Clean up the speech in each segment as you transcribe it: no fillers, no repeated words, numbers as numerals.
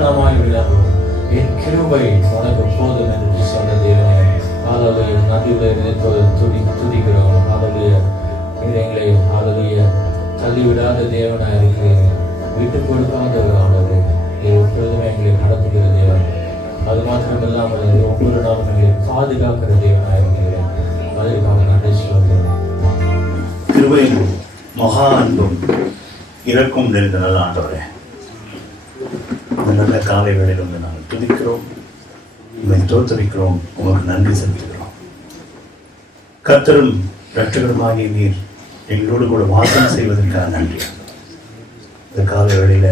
பூரணமாய் விளங்கும். என் கிருபை உனக்கு போதும் என்று சொன்ன தேவனே, ஹalleluya. நதியுடைய துதிக்கிறோம். ஹalleluya. நீர் எங்களை ஹalleluya தள்ளி விடாத தேவனாய் இருக்கிறீர். விட்டு கொடுக்காத ஆண்டவரே, நீர் எப்பொழுதுமே எங்களை நடத்துகிற தேவன். அது மாத்திரமில்லாமல் ஒவ்வொரு நாளும் எங்களை பாதுகாக்கிற தேவனாய் இருக்கிறேன். அதற்காக நன்றி சொல்கிறேன். கிருபையும் மகா அன்பும் இறக்கும் நிறைந்த நல்ல ஆண்டவரே, இந்த நல்ல காலை வேளையில் வந்து நாங்கள் துதிக்கிறோம், உங்களை தோத்தரிக்கிறோம், உங்களுக்கு நன்றி செலுத்துகிறோம். கர்த்தரும் இரட்சகருமாகிய நீர் எங்களோடு கூட வாசம் செய்வதற்காக நன்றி. இந்த காலை வேளையில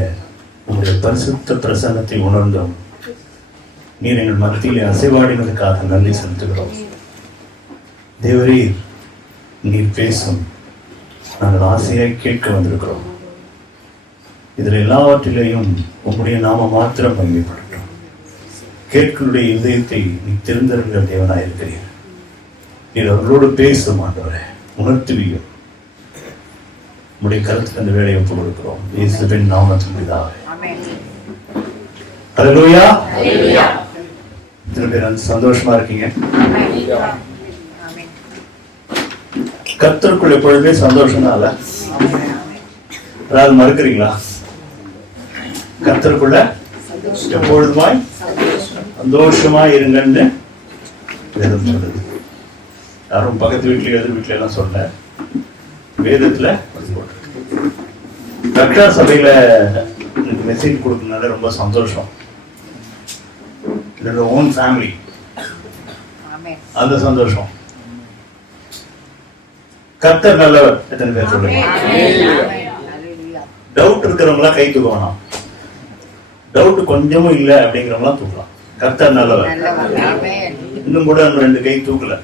உங்களுடைய பரிசுத்த பிரசன்னத்தை உணர்ந்தோம். நீர் எங்கள் மத்தியிலே அசைவாடினதுக்காக நன்றி செலுத்துகிறோம். தேவரீர், நீர் பேசும், நாங்கள் ஆசையாய் கேட்க வந்திருக்கிறோம். இதில் எல்லாவற்றிலேயும் உங்களுடைய நாம மாத்திரம் மகிமைப்படட்டும். கேட்களுடைய இதயத்தை நீ தெரிந்தறிந்த தேவனாய் இருக்கிறீர். நீர் அவர்களோடு பேசும் ஆண்டவரே, உணர்த்துவியும். உங்களுடைய கருத்துக்கு அந்த வேலையை ஒப்புக் கொடுக்கிறோம். இயேசுவின் நாமத்தின் பிதாவே. அல்லேலூயா. இத்தனை பேர் சந்தோஷமா இருக்கீங்க. கர்த்தருக்குள் எப்பொழுதுமே சந்தோஷம் அல்ல, அதாவது மறுக்கிறீங்களா? கர்த்தருக்குள்ள எப்பொழுதுமாய் சந்தோஷமாய் இருங்கன்னு வேதம் சொல்லுது. யாரும் பக்கத்து வீட்டுல எதிர் வீட்டுல எல்லாம் சொல்ல, வேதத்துல ரக்ஷா சபையில மெசேஜ் கொடுக்கறதுனால ரொம்ப சந்தோஷம். ஓன் ஃபேமிலி, அந்த சந்தோஷம். கர்த்தர் நல்லவர். எத்தனை பேர் சொல்லுங்க? டவுட் இருக்கிறவங்களா கை தூக்க வேணாம். டவுட் கொஞ்சமும் இல்லை அப்படிங்கிறவங்களா தூக்கலாம். கர்த்தர் நல்லவர். இன்னும் கூட 2 கை தூக்கல.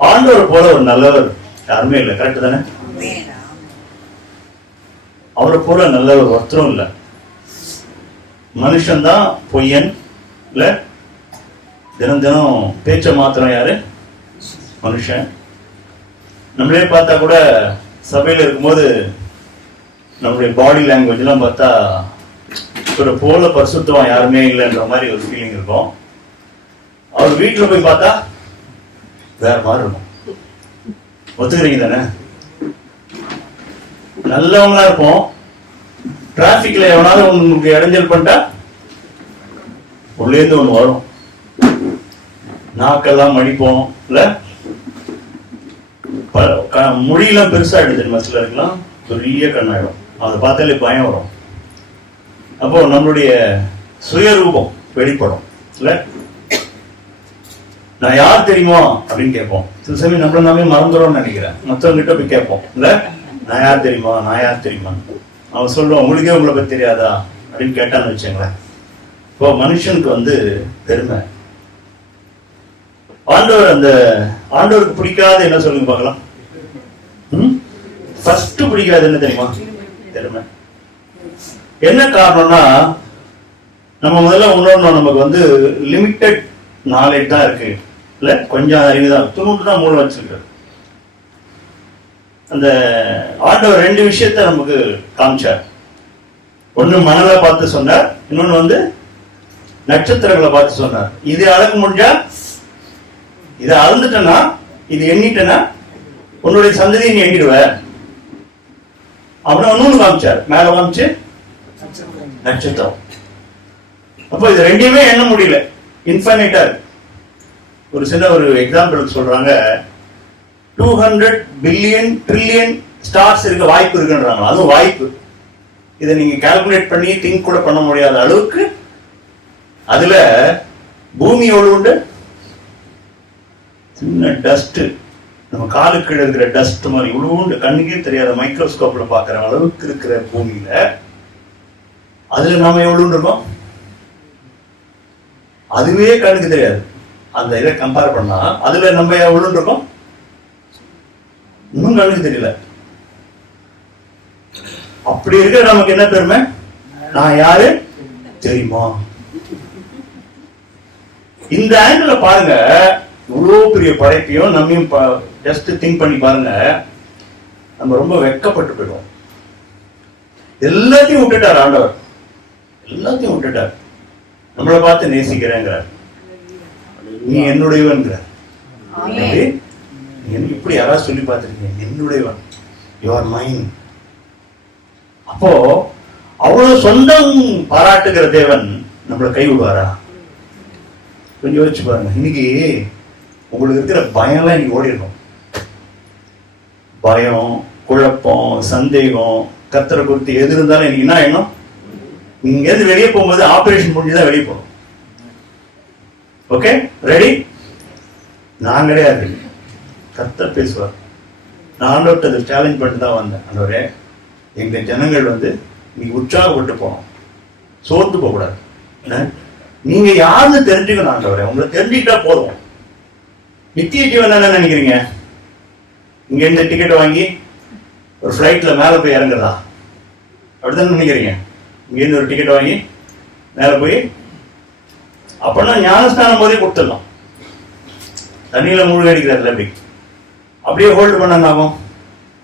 ஆண்டவர் போல ஒரு நல்லவர் யாருமே இல்லை. கரெக்ட் தானே? அவரை போல நல்லவர் ஒருத்தரும் இல்லை. மனுஷன்தான் பொய்யன் இல்ல. தினம் தினம் பேச்ச மாத்திரம் யாரு? மனுஷன். நம்மளே பார்த்தா கூட சபையில இருக்கும்போது நம்மளுடைய பாடி லாங்குவேஜ் எல்லாம் பார்த்தா இவரை போல பரிசுத்தம் யாருமே இல்லைன்ற மாதிரி ஒரு ஃபீலிங் இருக்கும். அவர் வீட்டுல போய் பார்த்தா வேற மாதிரி இருக்கும். ஒத்துக்கிறீங்க தானே? நல்லவங்களா இருப்போம். டிராபிக்ல எவனாலும் உங்களுக்கு இடைஞ்சல் பண்ணிட்டா உள்ளேந்து ஒண்ணு வரும். நாக்கெல்லாம் மடிப்போம் இல்ல. மொழியெல்லாம் பெருசா எடுத்து சிலருக்குலாம் பெரிய கண்ணாயிடும். அதை பார்த்தாலே பயம் வரும். அப்போ நம்மளுடைய சுயரூபம் வெளிப்படும் இல்ல. நான் யார் தெரியுமா அப்படின்னு கேட்போம். சில சமயம் நம்மள நாமே மறந்துடும்னு நினைக்கிறேன். மற்றவங்க கிட்ட போய் கேட்போம் இல்ல, நான் யார் தெரியுமா, நான் யார் தெரியுமா. அவன் சொல்லுவான், உங்களுக்கே உங்களை பத்தி தெரியாதா அப்படின்னு கேட்டான்னு வச்சுங்களேன். இப்போ மனுஷனுக்கு பெருமை. ஆண்டவர் அந்த ஆண்டவருக்கு பிடிக்காத என்ன சொல்லுங்க பார்க்கலாம். ஃபர்ஸ்ட் பிடிக்காது என்ன தெரியுமா? பெருமை. என்ன காரணம்னா, நம்ம முதல்ல உணரணும், நமக்கு லிமிட்டட் நாலேஜ் தான் இருக்கு இல்ல, கொஞ்சம் அறிவு தான், துணுட்டு தான் மூலம் வச்சிருக்கு. அந்த ஆண்டவர் 2 விஷயத்த நமக்கு காமிச்சார். ஒண்ணு மணலை பார்த்து சொன்னார், இன்னொன்னு நட்சத்திரங்களை பார்த்து சொன்னார். இது அளக்க முடிஞ்சா, இதை அளந்துட்டனா, இது எண்ணிட்டனா உன்னுடைய சந்ததியை நீ எண்ணிடுவ. அப்புறம் இன்னொன்னு காமிச்சார், மேல காமிச்சு நட்சத்திரம். அப்போ இது 2யுமே எண்ண முடியல, இன்ஃபைனைட்டா இருக்கு. ஒரு சின்ன எக்ஸாம்பிள் சொல்றாங்க, 200 பில்லியன் ட்ரில்லியன் ஸ்டார்ஸ் இருக்க வாய்ப்பு இருக்குன்றாங்க. அதுவும் வாய்ப்பு. இதை நீங்க கால்குலேட் பண்ணி திங்க் கூட பண்ண முடியாத அளவுக்கு அதுல பூமி எவ்வளவு உண்டு. சின்ன டஸ்ட், நம்ம காலுக்கு இருக்கிற டஸ்ட் மாதிரி இவ்வளவு உண்டு, கண்ணுக்கே தெரியாத மைக்ரோஸ்கோப்ல பாக்குற அளவுக்கு இருக்கிற பூமியில அதுல நாம எவ்வளவு இருக்கோம் அதுவே கண்ணுக்கு தெரியாது. அந்த இதை கம்பேர் பண்ணா அதுல நம்ம எவ்வளவு இருக்கோம் இன்னும் கண்ணுக்கு தெரியல. அப்படி இருக்க நமக்கு என்ன பெருமை? நான் யாரு தெரியுமா? இந்த ஆங்கிள் பாருங்க, இவ்வளவு பெரிய படைப்பையும் நம்மையும் ஜஸ்ட் திங்க் பண்ணி பாருங்க. நம்ம ரொம்ப வெட்கப்பட்டு போயிடுவோம். எல்லாத்தையும் விட்டுட்டார் ஆண்டவர், எல்லாத்தையும் விட்டுட்டார். நம்மளை பார்த்து நேசிக்கிறேங்கிறார், நீ என்னுடையவன்கிறார். இப்படி யாராவது சொல்லி பார்த்திருக்கீங்க, என்னுடையவன், யூ ஆர் மைன். அப்போ அவ்வளவு சொந்தம் பாராட்டுகிற தேவன் நம்மளை கை விடுவாரா? கொஞ்சம் யோசிச்சு பாருங்க. இன்னைக்கு உங்களுக்கு இருக்கிற பயம்லாம் இன்னைக்கு ஓடிடணும். பயம், குழப்பம், சந்தேகம், கத்தரை குறித்து எது இருந்தாலும் இன்னைக்கு என்ன ஆயிடும், நீங்க எது வெளியே போகும்போது ஆபரேஷன் முடிஞ்சுதான் வெளியே போகணும். Okay, ready? நான் கிடையாது, கர்த்தர் பேசுவார். நான் ஆண்டவர்கிட்ட சேலஞ்ச் பண்ணிட்டு தான் வந்தேன். ஆண்டவரே, எங்க ஜனங்கள் நீங்க உற்சாகப்பட்டு போகணும், சோர்ந்து போக கூடாது. நீங்க யாருன்னு தெரிஞ்சுக்கணும் ஆண்டவரே, உங்களை தெரிஞ்சுக்கிட்டா போதும். நித்திய ஜீவன் என்ன நினைக்கிறீங்க? இங்க இருந்து டிக்கெட் வாங்கி ஒரு ஃபிளைட்ல மேல போய் இறங்குறதா? அப்படிதான் நினைக்கிறீங்க? இங்க இருந்து ஒரு டிக்கெட் வாங்கி மேல போய், அப்படின்னா ஞானஸ்தானம் போதே கொடுத்துடலாம். தண்ணியில மூழ்கி அடிக்கிறாருல, அப்படி அப்படியே ஹோல்டு பண்ண ஆகும்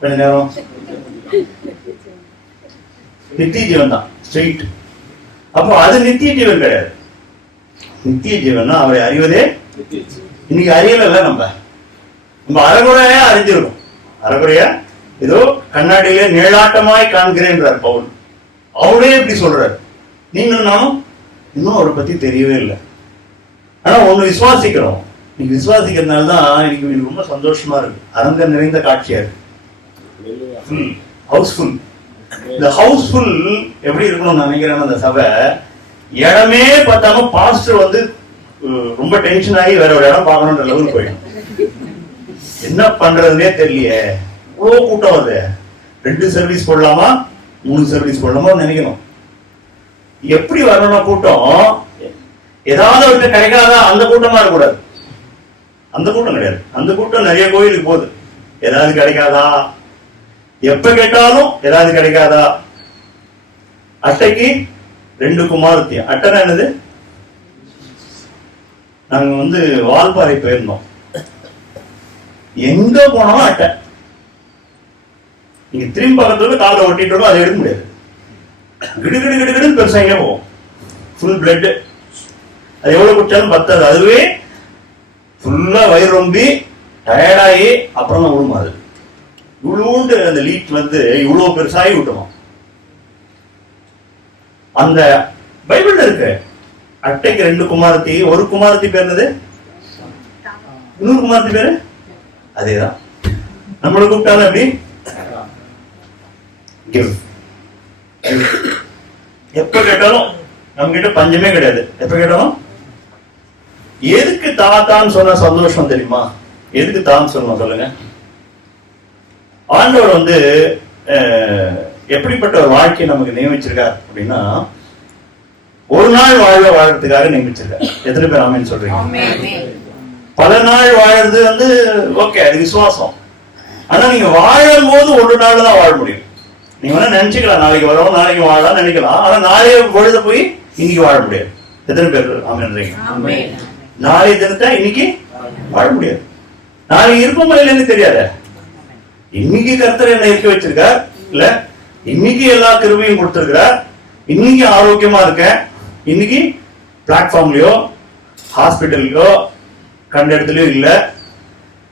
கொஞ்ச நேரம். நித்திய ஜீவன் தான் ஸ்ட்ரெயிட். அப்போ அது நித்திய ஜீவன் கிடையாது. நித்திய ஜீவன் அவரை அறிவதே. இன்னைக்கு அறியல, நம்ம அறகுறையா அறிஞ்சிருக்கோம். அறகுறையா ஏதோ கண்ணாடியிலே நிழலாட்டமாய் காண்கிறேன்றார் பவுல். அவரே இப்படி சொல்றாரு. நீங்களும் நானும் இன்னும் அவரை பத்தி தெரியவே இல்லை. ஆனா ஒண்ணு விசுவாசிக்கிறோம். இன்னைக்கு விசுவாசிக்கிறதுனால தான் இன்னைக்கு ரொம்ப சந்தோஷமா இருக்கு. அரங்க நிறைந்த காட்சியா இருக்கு. ஹவுஸ்ஃபுல். இந்த ஹவுஸ்ஃபுல் எப்படி இருக்கணும்னு நினைக்கிறேன். அந்த சபை இடமே பார்த்தாம பாஸ்டர் ரொம்ப டென்ஷன் ஆகி வேற ஒரு இடம் பார்க்கணுன்ற லெவலுக்கு போயிடும். என்ன பண்றதுன்னே தெரியலையே, இவ்வளவு கூட்டம் வருது. 2 சர்வீஸ் போடலாமா 3 சர்வீஸ் போடலாமா நினைக்கணும். எப்படி வரணும் கூட்டம்? ஏதாவது ஒரு கிடைக்காதா அந்த கூட்டமா இருக்கக்கூடாது. அந்த கூட்டம் கிடையாது. அந்த கூட்டம் நிறைய கோயிலுக்கு போகுது. ஏதாவது கிடைக்காதா, எப்ப கேட்டாலும் ஏதாவது கிடைக்காதா. அட்டைக்கு 2 குமாரத்தி. அட்டைனா என்னது? நாங்க வால்பாறை போயிருந்தோம். எங்க போனாலும் அட்டை. நீங்க திரும்பி பக்கத்துல காலை ஒட்டிட்டு அதை எடுக்க முடியாது. கிடுகிடு கிடுகிடுன்னு பெருசாங்க போகும். Full blood. அது எவ்வளவு குடிச்சாலும் பத்தாது. அதுவே ஃபுல்லா வயிறு ரொம்பி டயர்டாகி அப்புறம் தான் விடுமாது. இவ்வளோண்டு அந்த லீட் இவ்வளவு பெருசாகி விட்டுமா. அந்த பைபிள் இருக்கு. அட்டைக்கு 2 குமாரத்தி. ஒரு குமாரத்தி பேர் என்னது? இன்னொரு குமாரத்தி பேரு அதேதான். நம்மளை கூப்பிட்டாலும் எப்படி? எப்ப கேட்டாலும் நம்ம கிட்ட பஞ்சமே கிடையாது. எப்ப கேட்டாலும் எதுக்கு தான் சொன்ன சந்தோஷம் தெரியுமா? எதுக்கு தான் சொல்லணும் சொல்லுங்க. ஆண்டவர் எப்படிப்பட்ட ஒரு வாழ்க்கையை நமக்கு நியமிச்சிருக்கார் அப்படின்னா, ஒரு நாள் வாழறதுக்காக நியமிச்சிருக்காரு. எத்தனை பேர் ஆமென் சொல்றீங்க? பல நாள் வாழறது ஓகே, அது விசுவாசம். ஆனா நீங்க வாழும் போது ஒரு நாள் தான் வாழ முடியும். நீங்க நினைச்சுக்கலாம் நாளைக்கு வரும், நாளைக்கு வாழலாம் நினைக்கலாம். ஆனா நாளைய பொழுத போய் இன்னைக்கு வாழ முடியாது. எத்தனை பேர் ஆமென்? நாளைய தினத்தை இன்னைக்கு வாழ முடியாது. நாளைக்கு இருக்குமா இல்லைன்னு தெரியாத. இன்னைக்கு கர்த்தர் என்ன இருக்க வச்சிருக்கார் இல்ல, இன்னைக்கு எல்லா கிருபையும் கொடுத்திருக்கிறார். இன்னைக்கு ஆரோக்கியமா இருக்கேன். இன்னைக்கு பிளாட்ஃபார்ம்லயோ ஹாஸ்பிட்டல்லையோ கண்ட இடத்துலயோ இல்ல.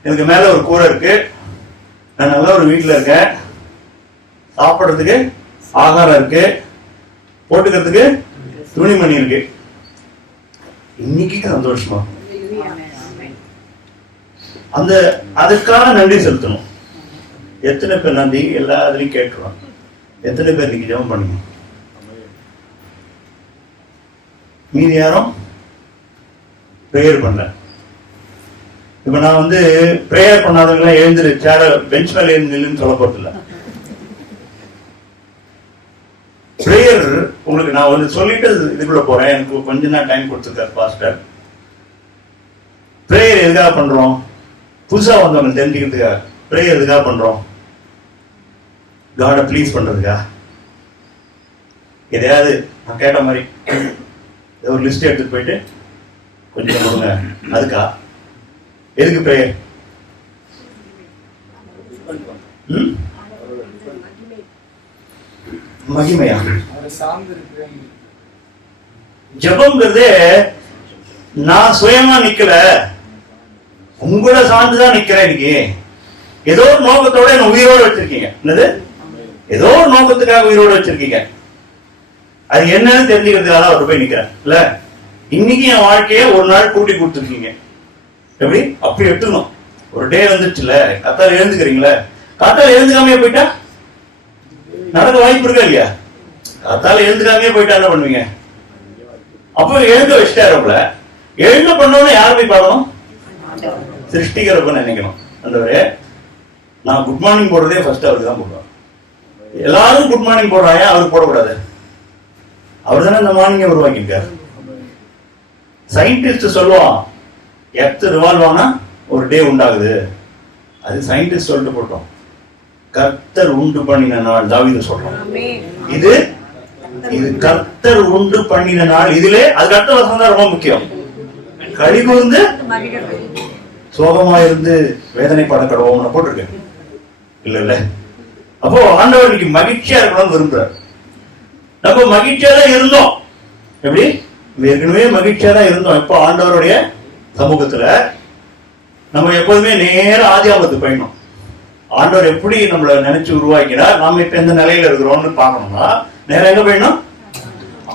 எனக்கு மேல ஒரு கூரை இருக்கு. நான் நல்ல ஒரு வீட்டுல இருக்கேன். சாப்பிடுறதுக்கு ஆகாரம் இருக்கு. போட்டுக்கிறதுக்கு துணிமணி இருக்கு. இன்னைக்கு சந்தோஷமா அதுக்காக நன்றி செலுத்தணும். எத்தனை பேர் நன்றி எல்லா இதுலயும் கேட்கிறோம். எத்தனை பேர் நீங்க ஜெபம் பண்ணுங்க. மீதி யாரும் பிரேயர் பண்ணல. இப்ப நான் பிரேயர் பண்ணாதவங்க எழுந்துரு சேர பெஞ்ச் மேல எழுந்துன்னு சொல்ல போறதில்ல. பிரேயர் உங்களுக்கு நான் சொல்லிட்டு இதுக்குள்ள போறேன். எனக்கு கொஞ்ச நாள் டைம் கொடுத்துருக்காரு பாஸ்டர். பிரேயர் எதுக்காக பண்றோம்? புதுசா வந்தவங்க தெரிஞ்சுக்கிறதுக்கா. பிரேயர் எதுக்காக பண்றோம்? காட ப்ளீஸ் பண்றதுக்கா? எதையாவது நான் கேட்ட மாதிரி ஒரு லிஸ்ட் எடுத்துட்டு போயிட்டு கொஞ்சம் கொடுங்க அதுக்கா? எதுக்கு பிரேயர்? மகிமையா? ஜெபம்ங்கிறது நான் சுயமா நிக்கல, உங்களை சார்ந்துதான் நிக்கிறேன். இன்னைக்கு ஏதோ ஒரு நோக்கத்தோட என்ன உயிரோடு வச்சிருக்கீங்க. என்னது? ஏதோ ஒரு நோக்கத்துக்காக உயிரோடு வச்சிருக்கீங்க. அது என்னன்னு தெரிஞ்சுக்கிறதுக்காக அவர் போய் நிக்கிறேன் இல்ல. இன்னைக்கு என் வாழ்க்கைய ஒரு நாள் கூட்டி கொடுத்துருக்கீங்க. எப்படி? அப்படி எடுத்துக்கணும். ஒரு டே வந்துச்சுல, காத்தால எழுந்துக்கிறீங்களே, காத்தால எழுந்துக்காமே போயிட்டா நடக்க வாய்ப்பு இருக்கா இல்லையா? காத்தால எழுந்துக்காமே போயிட்டா என்ன பண்ணுவீங்க? அப்ப எழுந்து வச்சுட்டாருல, எழுந்து பண்ணோன்னு யார் போய் பார்க்கணும்? சிருஷ்டிக்கிறப்ப நினைக்கணும். அந்தவரே நான் குட் மார்னிங் போடுறதே ஃபர்ஸ்ட் அவருக்கு தான் போடுவேன். எல்லாரும் குட் மார்னிங் போடுறாங்க, அவருக்கு போடக்கூடாது. அவர் தானே இந்த மார்னிங்கை உருவாக்கியிருக்காரு. சயின்டிஸ்ட் சொல்லுவான், எர்த் ரிவால்வ் ஆனா ஒரு டே உண்டாகுது. அது சயின்டிஸ்ட் சொல்லிட்டு போட்டோம். கர்த்தர் உண்டு பண்ணின நாள் தாவீது சொல்றோம். இது கர்த்தர் உண்டு பண்ணின நாள். இதுல அதுக்கு அடுத்த வசனம் தான் ரொம்ப முக்கியம். களி கூர்ந்து சோகமா இருந்து வேதனை படக்கடவோம்னு போட்டிருக்கேன் இல்ல. அப்போ ஆண்டவர் இன்னைக்கு மகிழ்ச்சியா இருக்கணும்னு விரும்புறாரு. நம்ம மகிழ்ச்சியா தான் இருந்தோம். எப்படி? ஏற்கனவே மகிழ்ச்சியா தான் இருந்தோம். இப்போ ஆண்டவருடைய சமூகத்துல நம்ம எப்போதுமே நேர ஆதியாகமத்துக்கு போயிடணும். ஆண்டவர் எப்படி நம்மளை நினைச்சு உருவாக்கினார், நாம இப்ப எந்த நிலையில இருக்கிறோம்னு பார்க்கணும்னா நேரம் எங்க போயிடணும்?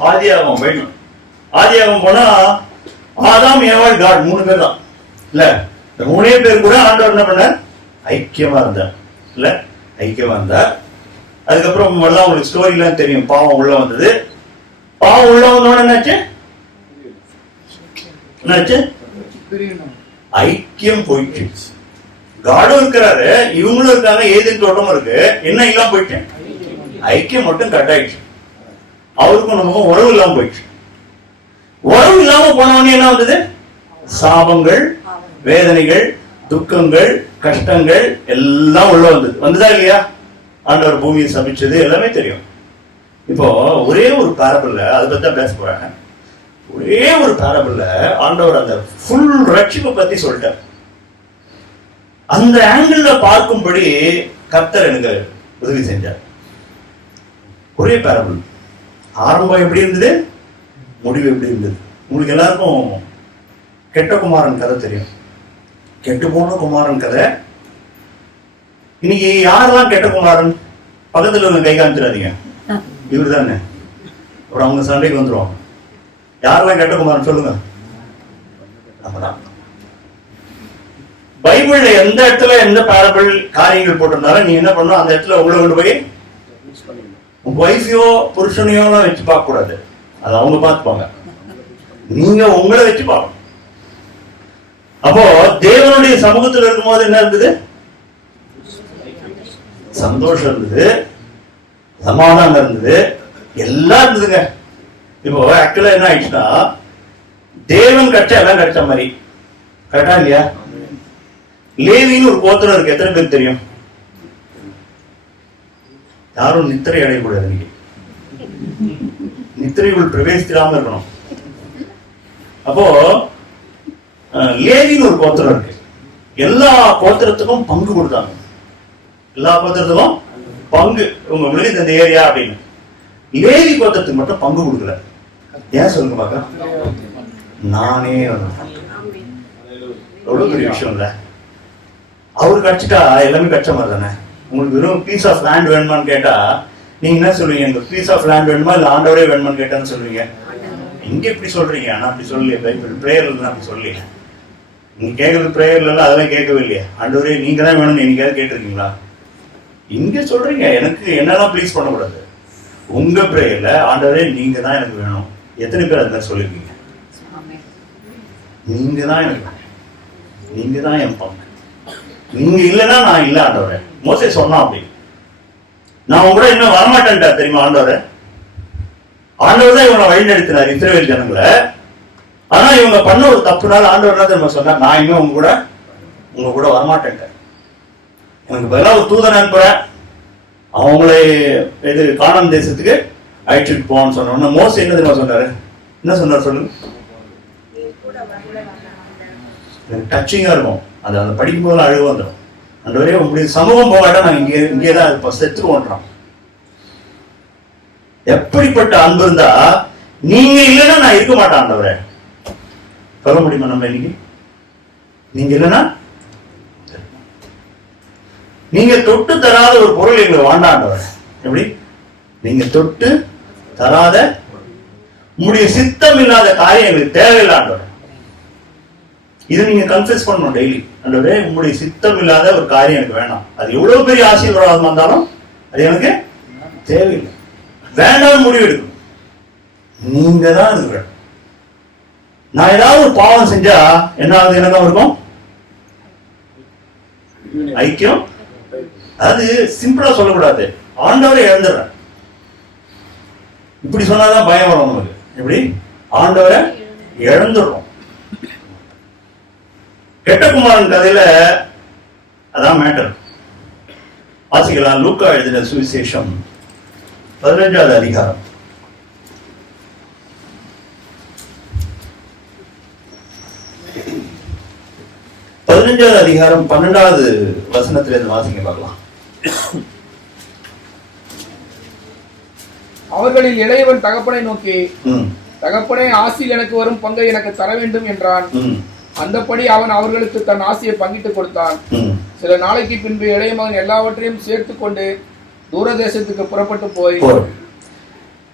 ஆதியாகமம் போயிடணும். ஆதியாகமம் போனா ஆதாம், ஏவாள், காட் 3 பேர் தான் இல்ல. இந்த 3 பேர் கூட ஆண்டவர் என்ன பண்ண? ஐக்கியமா இருந்தார் இல்ல. ஐக்கியமா இருந்தார். அதுக்கப்புறம் எல்லாம் உங்களுக்கு ஸ்டோரி எல்லாம் தெரியும். பாவம் உள்ள வந்தது. பாவம் உள்ள வந்தோட என்னாச்சு? ஐக்கியம் போயிடுச்சு. காடும் இருக்கிறாரு, இவங்களும் இருக்காங்க, ஏதேன் தோட்டமும் இருக்கு. என்ன இல்லாம போயிடுச்சு? ஐக்கியம் மட்டும் கட் ஆயிடுச்சு. அவருக்கும் நமக்கும் உறவு இல்லாம போயிடுச்சு. உறவு இல்லாம போனவனே என்ன வந்தது? சாபங்கள், வேதனைகள், துக்கங்கள், கஷ்டங்கள் எல்லாம் உள்ள வந்தது. வந்துதா இல்லையா? ஆண்டவர் பூமியை சபிச்சது எல்லாமே தெரியும். இப்போ ஒரே ஒரு பேரபிள்ல அதை பத்தி தான் பேச போறாங்க. ஒரே ஒரு பேரபிள்ல ஆண்டவர் அந்த ஃபுல் ரட்சிப்பை பத்தி சொல்லிட்டார். அந்த ஆங்கிள் பார்க்கும்படி கர்த்தர் எனக்கு உதவி செஞ்சார். ஒரே பேரபிள். ஆரம்பம் எப்படி இருந்தது, முடிவு எப்படி இருந்தது? உங்களுக்கு எல்லாருக்கும் கெட்ட குமாரன் கதை தெரியும். கெட்டு போன குமாரன் கதை. இன்னைக்கு யாரெல்லாம் கெட்ட குமாரன்? பக்கத்துல உங்க கை காமிச்சிடாதீங்க. இவரு தானே. அப்புறம் அவங்க சண்டைக்கு வந்துருவாங்க. யாரெல்லாம் கெட்ட குமாரன் சொல்லுங்க. நம்மதான். பைபிள்ல எந்த இடத்துல எந்த பேரபிள் காரியங்கள் போட்டிருந்தாலும் நீ என்ன பண்ணணும், அந்த இடத்துல உள்ள கொண்டு போய் உங்க வைஃபையோ புருஷனையோ வச்சு பார்க்க கூடாது. அது அவங்க பார்த்துப்பாங்க. நீங்க உங்களை வச்சு பார்க்கணும். அப்போ தேவனுடைய சமூகத்தில் இருக்கும்போது என்ன இருந்தது? சந்தோஷம் இருந்தது, சமாதானம் இருந்தது, எல்லாம் இருந்ததுங்க. இப்போ ஆக்சுவலா என்ன ஆயிடுச்சுன்னா, தேவன் கட்சா எல்லாம் கட்ச மாதிரி. கரெக்டா இல்லையா? லேவின்னு ஒரு கோத்திரம் இருக்கு. எத்தனை பேருக்கு தெரியும்? யாரும் நித்திரை அடையக்கூடாது. இன்னைக்கு நித்திரைக்குள் பிரவேசிக்காம இருக்கணும். அப்போ லேவின்னு ஒரு கோத்திரம் இருக்கு. எல்லா கோத்திரத்துக்கும் பங்கு கொடுத்தாங்க. எல்லா கோத்திரத்துக்கும் பங்கு. உங்க விழுது இந்த ஏரியா அப்படின்னு. லேவி கோத்திரத்துக்கு மட்டும் பங்கு கொடுக்கல. ஏன் சொல்லுங்க பாக்க? நானே எவ்வளவு பெரிய விஷயம் இல்ல. அவரு கட்சிட்டா எல்லாமே கட்ச மாதிரி தானே. உங்களுக்கு வெறும் பீஸ் ஆஃப் லேண்ட் வேணுமான்னு கேட்டா நீங்க என்ன சொல்லுவீங்க? இந்த பீஸ் ஆஃப் லேண்ட் வேணுமா இல்ல ஆண்டவரே வேணுமான்னு கேட்டான்னு சொல்லுவீங்க. இங்க இப்படி சொல்றீங்க, ஆனா அப்படி சொல்லலையே. பைபிள் பிரேயர்ல அப்படி சொல்லல. நீங்க கேட்கறது பிரேயர்ல அதெல்லாம் கேட்கவே இல்லையா? ஆண்டவரே நீங்க தான் வேணும்னு என்னைக்காவது கேட்டிருக்கீங்களா? இங்க சொல்றீங்க எனக்கு என்னெல்லாம் ப்ளீஸ் பண்ணக்கூடாது. உங்க பிரேயர்ல ஆண்டவரே நீங்க தான் எனக்கு வேணும். எத்தனை பேர் அதுல சொல்லிருக்கீங்க? நீங்க தான் எனக்கு, நீங்க தான் என் பங்கு. நீங்க இல்லைன்னா நான் இல்ல ஆண்டவரே. மோசே சொன்னா அப்படி. நான் உங்க கூட இன்னும் வரமாட்டேன்டா தெரியுமா ஆண்டவரே. ஆண்டவர் தான் இவங்களை வழி நடத்தினார் இஸ்ரவேல் ஜனங்களை. ஆனா இவங்க பண்ண ஒரு தப்புனால ஆண்டவர் என்ன தெரியுமா சொன்னா, நான் இன்னும் உங்க கூட வரமாட்டேன். எனக்கு பதிலாக ஒரு தூதன் அனுப்புறேன், அவங்களை இது கானான் தேசத்துக்கு அழைச்சிட்டு போவான்னு சொன்ன மோசே என்ன தெரியுமா சொன்னாரு? என்ன சொன்னார் சொல்லுங்க. டச்சிங்கா இருக்கும். அந்த படிக்கும் போது அழுகு வந்துடும். அந்த வரையும் உங்களுடைய சமூகம் போகாட்டா நாங்க இங்கேதான் செத்துருவோன்றான். எப்படிப்பட்ட அன்பு இருந்தா நீங்க இல்லைன்னா நான் இருக்க மாட்டேன் ஆண்டவரே. சொல்ல முடியுமா நம்ம இன்னைக்கு? நீங்க இல்லைன்னா, நீங்க தொட்டு தராத ஒரு பொருள் எங்களுக்கு வேண்டாண்டவர். எப்படி? நீங்க தொட்டு தராத உங்களுடைய சித்தம் இல்லாத காரியம் எங்களுக்கு தேவையில்லாண்டவர். இது நீங்க கன்ஃபெஸ் பண்ணணும் டெய்லி. ஆண்டவரே, உங்களுடைய சித்தம் இல்லாத ஒரு காரியம் எனக்கு வேணாம். அது எவ்வளவு பெரிய ஆசீர்வாதம் வந்தாலும் அது எனக்கு தேவையில்லை, வேண்டாம் முடிவு எடுக்கணும். நீங்க தான் இருக்கிற. நான் ஏதாவது ஒரு பாவம் செஞ்சா என்ன ஆகுது? எனக்கும் இருக்கும் ஐக்கியம். அது சிம்பிளா சொல்லக்கூடாது, ஆண்டவரை இழந்துடுற. இப்படி சொன்னாதான் பயம் வரும் நமக்கு. எப்படி? ஆண்டவரை இழந்துடுறோம். கெட்ட குமாரன் கதையில அதான் மேட்டர். வாசிக்கலாம். லூக்கா எழுதின சுவிசேஷம் 15வது அதிகாரம். 15வது அதிகாரம் 12வது வசனத்திலிருந்து வாசிங்க பார்க்கலாம். அவர்களில் இளையவன் தகப்பனை நோக்கி, தகப்பனே, ஆசியில் எனக்கு வரும் பங்கை எனக்கு தர வேண்டும் என்றான். அந்தபடி அவன் அவர்களுக்கு தன் ஆசையை பங்கிட்டு கொடுத்தான். சில நாளைக்கு பின்பு இளைய மகன் எல்லாவற்றையும் சேர்த்து கொண்டு தூர தேசத்துக்கு புறப்பட்டு போய்,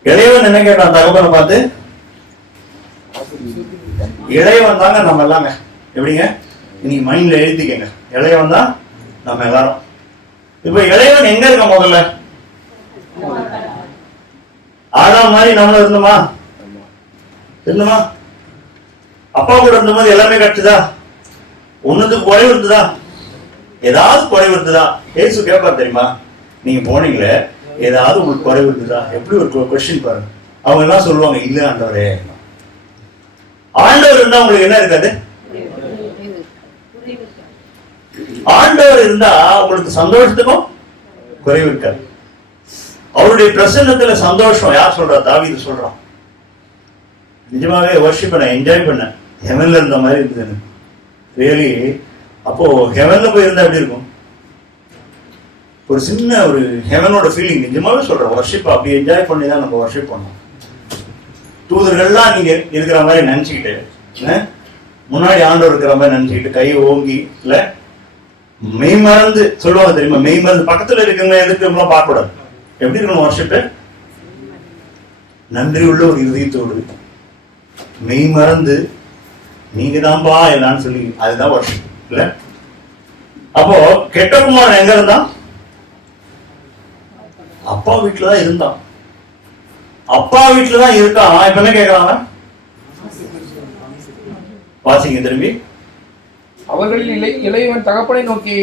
இளையவன் என்ன கேட்டான் தகப்பனை பார்த்து? இளையவன் தாங்க நம்ம எல்லாமே. எப்படிங்க? நீங்க மைண்ட்ல எழுதிக்கங்க, இளையவன் தான் நம்ம எல்லாரும். இப்ப இளையவன் எங்க இருக்க? முதல்ல ஆடாம் மாதிரி நம்மள இருந்தோமா? இருந்தோமா? அப்பா கூட இருந்தபோது எல்லாமே கிடைச்சதா? ஒண்ணுக்கு குறைவு இருந்ததா? ஏதாவது குறைவு இருந்ததா? ஏசு கேட்பார் தெரியுமா? நீங்க போனீங்களே, ஏதாவது உங்களுக்கு குறைவு இருந்ததா? எப்படி ஒரு கொஸ்டின் பாருங்க. அவங்க எல்லாம் சொல்லுவாங்க, இல்ல ஆண்டவரே. ஆண்டவர் இருந்தா உங்களுக்கு என்ன இருக்காது? ஆண்டவர் இருந்தா உங்களுக்கு சந்தோஷத்துக்கும் குறைவு இருக்காது. அவருடைய பிரசன்னத்துல சந்தோஷம். யார் சொல்றா? தாவீது சொல்றான். நிஜமாவே வர்ஷிப் நான் என்ஜாய் பண்ணேன். ஹெவன்ல இருந்த மாதிரி இருந்தது எனக்கு ரியலி. அப்போ ஹெவன்ல போய் இருந்தா எப்படி இருக்கும்? ஒரு சின்ன ஒரு ஹெவனோட ஃபீலிங். நிஜமாவே சொல்றேன், வர்ஷிப் அப்படி என்ஜாய் பண்ணி தான் நம்ம வர்ஷிப் பண்ணோம். தூதர்கள்லாம் நீங்க இருக்கிற மாதிரி நினைச்சுக்கிட்டு, முன்னாடி ஆண்டவர் இருக்கிற மாதிரி நினைச்சுக்கிட்டு, கையை ஓங்கி இல்ல மெய் மறந்து சொல்லுவாங்க தெரியுமா? மெய் மறந்து பக்கத்துல இருக்குங்க எதுக்கு பார்க்க கூடாது. எப்படி இருக்கணும் வர்ஷிப்பு? நன்றி உள்ள ஒரு இதயத்தோடு மெய் மறந்து நீங்க தான்பா எல்லான்னு சொல்லி, அதுதான் வர்ஷிப் இல்ல? அப்போ கெட்ட குமாரன் எங்க இருந்தான்? அப்பா வீட்டுலதான் இருந்தான். அப்பா வீட்டுலதான் இருக்கான். இப்ப என்ன கேக்குறாங்க? வாசிங்க திரும்பி. அவர்களில் இளையவன் தகப்பனை நோக்கி,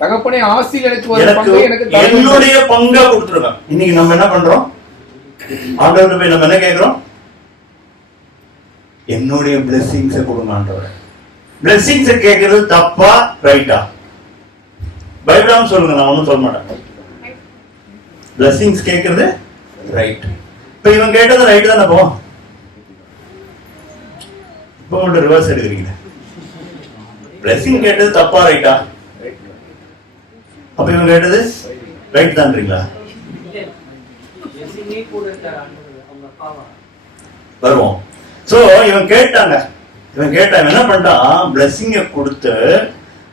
தகப்பனே, ஆசியில் எனக்கு வரும் பங்கை எனக்கு தர வேண்டும். என்னுடைய பங்கை கொடுத்துருக்கான். இன்னைக்கு நம்ம என்ன பண்றோம்? ஆண்டவர்கிட்ட போய் நம்ம என்ன கேட்கிறோம்? என்னுடைய பிளெஸிங்ஸை கொடுங்க ஆண்டவரே. பிளெஸிங்ஸை கேட்கறது தப்பா ரைட்டா? பைபிளாம சொல்லுங்க, நான் ஒன்னும் சொல்ல மாட்டேன். பிளெஸிங்ஸ் கேட்கறது ரைட். இப்ப இவன் கேட்டது ரைட் தானே? போ இப்ப மட்டும் ரிவர்ஸ் எடுக்கிறீங்க. பிளெஸிங் கேட்டது தப்பா ரைட்டா? அப்ப இவன் கேட்டது ரைட் தான்றீங்களா? வருவோம். சோ இவன் கேட்டாங்க. இவன் கேட்டான், என்ன பண்ணிட்டான்? பிளெஸிங்க கொடுத்து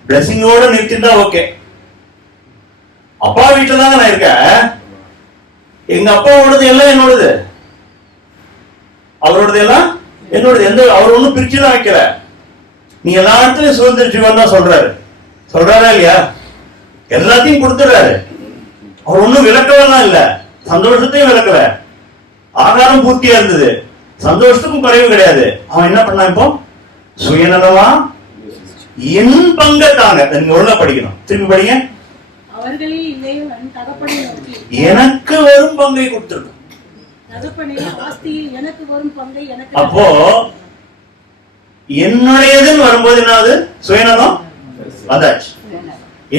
பிளெஸிங்கோட நிறுத்திருந்தா ஓகே. அப்பா வீட்டுல தாங்க நான் இருக்கேன். எங்க அப்பாவோடது எல்லாம் என்னோடது, அவரோடது எல்லாம் என்னோடது. எந்த அவர் ஒண்ணும் பிரிச்சுதான் வைக்கல. நீ எல்லா இடத்துலயும் சுதந்திர ஜீவன் தான் சொல்றாரு. சொல்றாரா இல்லையா? எல்லாத்தையும் கொடுத்துறாரு. அவர் ஒண்ணும் விளக்கவெல்லாம் இல்ல. சந்தோஷத்தையும் விளக்கல. ஆகாரம் பூர்த்தியா இருந்தது. சந்தோஷத்துக்கும் குறைவு கிடையாது. அவன் என்ன பண்ணான்? இப்போ சுயநலமா என் பங்க தாங்க. நீங்க ஒழுங்கா படிக்கணும். திருப்பி படிங்க. அவர்களில் இளையவன் தகப்பனை நோக்கி, எனக்கு வரும் பங்கை கொடுத்திருக்கும். தகப்பனே, ஆஸ்தியில் எனக்கு வரும் பங்கை எனக்கு. அப்போ என்னுடையதுன்னு வரும்போது என்னது? சுயநலம் அதாச்சு.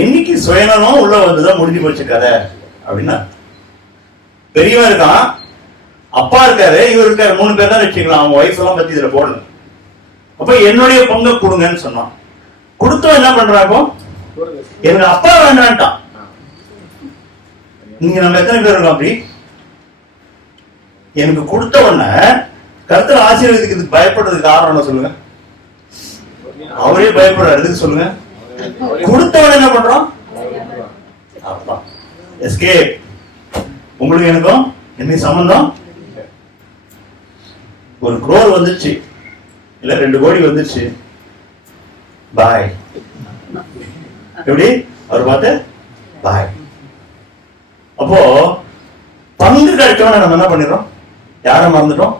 என்னைக்கு சுயநலம் உள்ள வந்துதான் முடிஞ்சு போச்சு கதை அப்படின்னா. பெரியவன் இருக்கான், அப்பா இருக்காரு, இவர் இருக்காரு, 3 பேர் தான் வச்சுக்கலாம். அவங்க ஒய்ஃப் எல்லாம் பத்தி இதுல போடல. அப்ப என்னுடைய பங்கை கொடுங்கன்னு சொன்னான். கொடுத்தோம் என்ன பண்றாங்க? எனக்கு அப்பா வேண்டான்ட்டான். நீங்க நம்ம எத்தனை பேர் இருக்கோம் அப்படி? எனக்கு கொடுத்த உடனே கர்த்தர் ஆசீர்வதிக்கிறதுக்கு பயப்படுறதுக்கு காரணம் என்ன சொல்லுங்க? அவரே பயப்படுறாரு. எதுக்கு சொல்லுங்க? கொடுத்த உடனே என்ன பண்றோம்? அப்பா எஸ்கேப். உங்களுக்கு எனக்கும் என்ன சம்பந்தம்? ஒரு crore வந்துருச்சு, இல்ல 2 கோடி வந்துருச்சு, பாய். எப்படி அவர் பார்த்து பாய். அப்போ பங்கு கிடைச்சோன்னு நம்ம என்ன பண்ணிடுறோம்? யாரை மறந்துட்டோம்?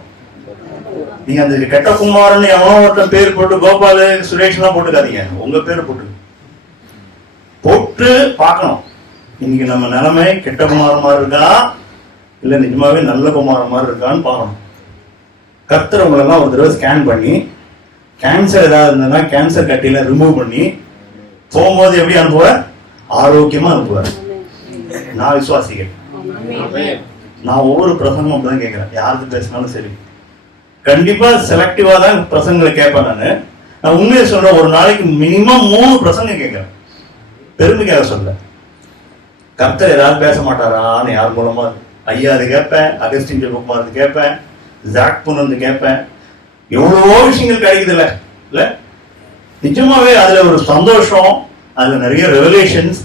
நீங்க அந்த கெட்ட குமாரன் எவனோ ஒருத்தன் பேர் போட்டு கோபாலு சுரேஷ் எல்லாம் போட்டுக்காதீங்க, உங்க பேரு போட்டு பார்க்கணும். இன்னைக்கு நம்ம நிலைமை கெட்ட குமாரன் மாதிரி இருக்கா இல்ல நிஜமாவே நல்ல குமாரன் மாதிரி இருக்கான்னு பார்க்கணும். கர்த்தர் உங்களெல்லாம் ஒரு தடவை ஸ்கேன் பண்ணி கேன்சர் ஏதாவது இருந்ததுன்னா கேன்சர் கட்டியில ரிமூவ் பண்ணி போகும்போது எப்படி அனுப்புவார்? ஆரோக்கியமா அனுப்புவார். நான் விசுவாசிக்கிறேன். நான் ஒவ்வொரு பிரசங்கமும் அப்படிதான் கேட்கிறேன். யாருக்கு பேசினாலும் சரி, கண்டிப்பா செலக்டிவா தான் பிரசங்களை கேட்பேன். நான் உண்மையை சொல்றேன், ஒரு நாளைக்கு மினிமம் 3 பிரசங்கம் கேட்கிறேன். பெருமைக்காக சொல்ல. கர்த்தர் ஏதாவது பேச மாட்டாரான்னு யார் மூலமா ஐயா அது கேட்பேன், அகஸ்டின் ஜெபக்குமார் கேட்பேன், ஜாக் புனந்து கேட்பேன். எவ்வளவோ விஷயங்கள் கிடைக்குதுல்ல இல்ல? நிஜமாவே அதுல ஒரு சந்தோஷம், அதுல நிறைய ரெவலேஷன்ஸ்.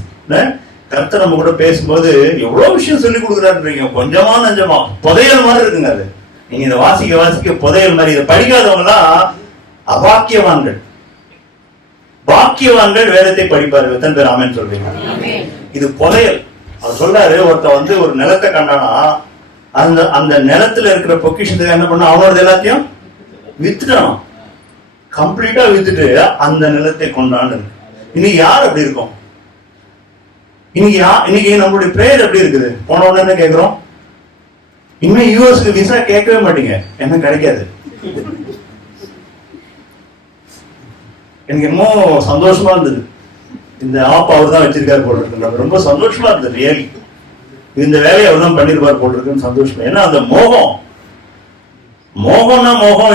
கர்த்தர் நம்ம கூட பேசும்போது எவ்வளவு விஷயம் சொல்லி கொடுக்குறாருன்றீங்க. கொஞ்சமா நஞ்சமா புதையல் மாதிரி இருக்குங்க. அது நீங்க இதை வாசிக்க வாசிக்க புதையல் மாதிரி. இதை படிக்காதவங்கலாம் அபாக்கியவான்கள். பாக்கியவான்கள் வேதத்தை படிப்பார்கள். எத்தனை பேர் ஆமென் சொல்றீங்க? இது புதையல். அவர் சொல்றாரு, ஒருத்த ஒரு நிலத்தை கண்டானா அந்த நிலத்துல இருக்கிற பொக்கிஷத்துக்கு என்ன பண்ண, அவனோட எல்லாத்தையும் வித்துட்டான். கம்ப்ளீட்டா வித்துட்டு அந்த நிலத்தை கொண்டாண்டு. இன்னைக்கு யார் அப்படி இருக்கும்? இன்னைக்கு நம்மளுடைய பிரேயர் எப்படி இருக்குது? போன உடனே கேட்கிறோம், இனிமே யூஎஸ்க்கு விசா கேட்கவே மாட்டீங்க, என்ன கிடைக்காது. எனக்கு என்னமோ சந்தோஷமா இருந்தது. இந்த ஆப் அவர் தான் வச்சிருக்காரு போட்டிருக்கு. ரொம்ப சந்தோஷமா இருந்தது. ரியலி இந்த வேலையை அவர் தான் பண்ணிருப்பார் போட்டிருக்குன்னு சந்தோஷமா. ஏன்னா அந்த மோகம்னா மோகம்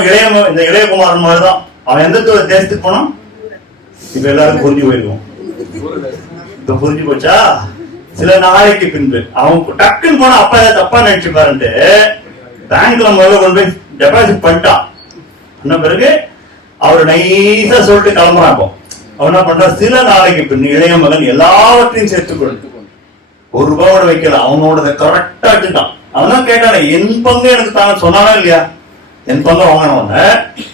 இந்த இளையகுமாரன் மாதிரிதான். அவன் எந்த தேசத்துக்கு போனான்? இப்ப எல்லாரும் புரிஞ்சு போயிருக்கோம். இப்ப புரிஞ்சு போச்சா? சில நாளைக்கு பின்பு அவன் டக்குன்னு போனா அப்பா ஏதாவது தப்பா நினைச்சு பாருன்ட்டு பேங்க்ல முதல்ல கொண்டு போய் டெபாசிட் பண்ணிட்டான். என்ன பிறகு அவர் நைஸா சொல்லிட்டு கிளம்புறான். அவன் என்ன பண்றான்? சில நாளைக்கு பின் இளைய மகன் எல்லாவற்றையும் சேர்த்துக்கொண்டு ₹1 வைக்கல, அவனோட கரெக்டா வச்சுட்டான். அவன் தான் கேட்டானே, என் பங்கு எனக்கு தாங்க சொன்னானா இல்லையா? என் பங்கு வாங்கினவன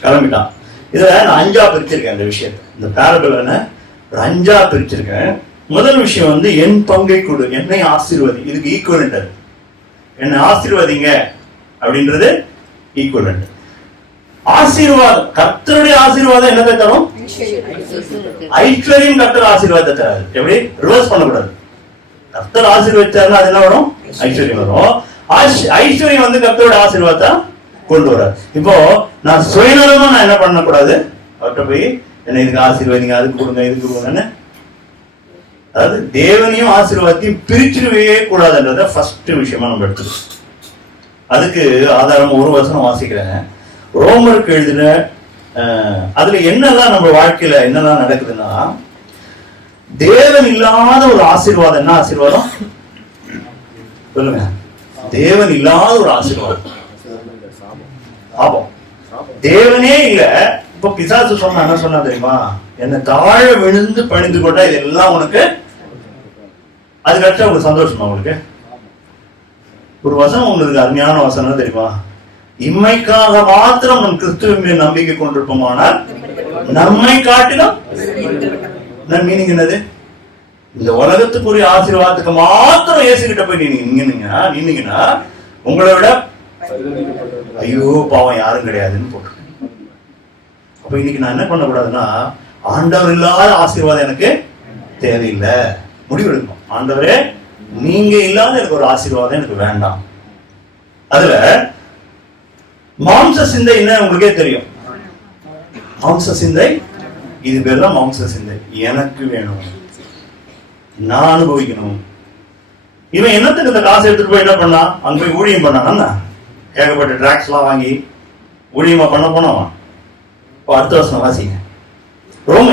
கிளம்பிட்டான். இதுல நான் 5ஆ பிரிச்சிருக்கேன் இந்த விஷயத்தை. இந்த பேரபிள் ஒரு 5ஆ பிரிச்சிருக்கேன். முதல் விஷயம் என் பங்கை கொடு, என்னை ஆசீர்வதி. இதுக்கு ஈக்குவலண்ட். அது என்னை ஆசீர்வதிங்க அப்படின்றது ஈக்குவலண்ட். ஆசீர்வாதம், கர்த்தருடைய ஆசீர்வாதம் என்னத்தை தரும்? ஐஸ்வர்யம். கர்த்தர் ஆசீர்வாதத்தை தராது. எப்படி? ரிவர்ஸ் பண்ணக்கூடாது. கர்த்தர் ஆசீர்வதிச்சாருன்னா அது என்ன வரும்? ஐஸ்வர்யம் வரும். ஐஸ்வர்யம் கர்த்தரோட ஆசீர்வாதத்தை கொண்டு வராது. இப்போ நான் சுயநலமா நான் என்ன பண்ணக்கூடாது? அவர்கிட்ட போய் என்ன இதுக்கு ஆசீர்வாதிங்க, அதுக்கு கொடுங்க, இதுக்கு கொடுங்கன்னு. அதாவது தேவனையும் ஆசீர்வாதத்தையும் பிரிச்சிடவே கூடாதுன்றத ஃபர்ஸ்ட் விஷயமா நம்ம எடுத்துக்கணும். அதுக்கு ஆதாரம் ஒரு வசனம் வாசிக்கிறேன். ரோமருக்கு எழுதின அதுல என்னெல்லாம் நம்ம வாழ்க்கையில என்னெல்லாம் நடக்குதுன்னா, தேவன் இல்லாத ஒரு ஆசீர்வாதம். என்ன ஆசீர்வாதம் சொல்லுங்க? தேவன் இல்லாத ஒரு ஆசீர்வாதம். ஆபம். தேவனே இல்ல. இப்ப பிசாசு சொன்னா என்ன சொன்னா தெரியுமா? என்ன தாழ விழுந்து பணிந்து கொண்டா இதெல்லாம் உனக்கு, அது கரெக்டா உங்களுக்கு சந்தோஷமா? உங்களுக்கு ஒரு வசனம் உங்களுக்கு அருமையான வசனம் தெரியுமா? இம்மைக்காக மாத்திரம் நம் கிறிஸ்துவின் நம்பிக்கை கொண்டிருப்போமானால் நம்மை காட்டிலும் மீனிங் என்னது? இந்த உலகத்துக்குரிய ஆசீர்வாதத்துக்கு மாத்திரம் இயேசுகிட்ட போய் நின்னீங்கன்னா உங்களை விட ஐயோ பாவம் யாரும் கிடையாதுன்னு போட்டு. அப்ப இன்னைக்கு நான் என்ன பண்ணக்கூடாதுன்னா, ஆண்டவர் இல்லாத ஆசீர்வாதம் எனக்கு தேவையில்லை. முடிவெடுக்கணும். ஆண்டவரே, நீங்க இல்லாத எனக்கு ஒரு ஆசீர்வாதம் எனக்கு வேண்டாம். அதுல மாம்ச சிந்தை என்ன உங்களுக்கே தெரியும். மாம்ச சிந்தை, இது பேர் தான் மாம்ச சிந்தை. எனக்கு வேணும், நான் அனுபவிக்கணும். இவன் என்னத்துக்கு இந்த காசு எடுத்துட்டு போய் என்ன பண்ணா? அங்க போய் ஊழியம் பண்ணானா? ஏகப்பட்ட டிராக்ஸ் எல்லாம் வாங்கி ஊழியமா பண்ண போனவன். அடுத்த வருஷம் வாசிங்க.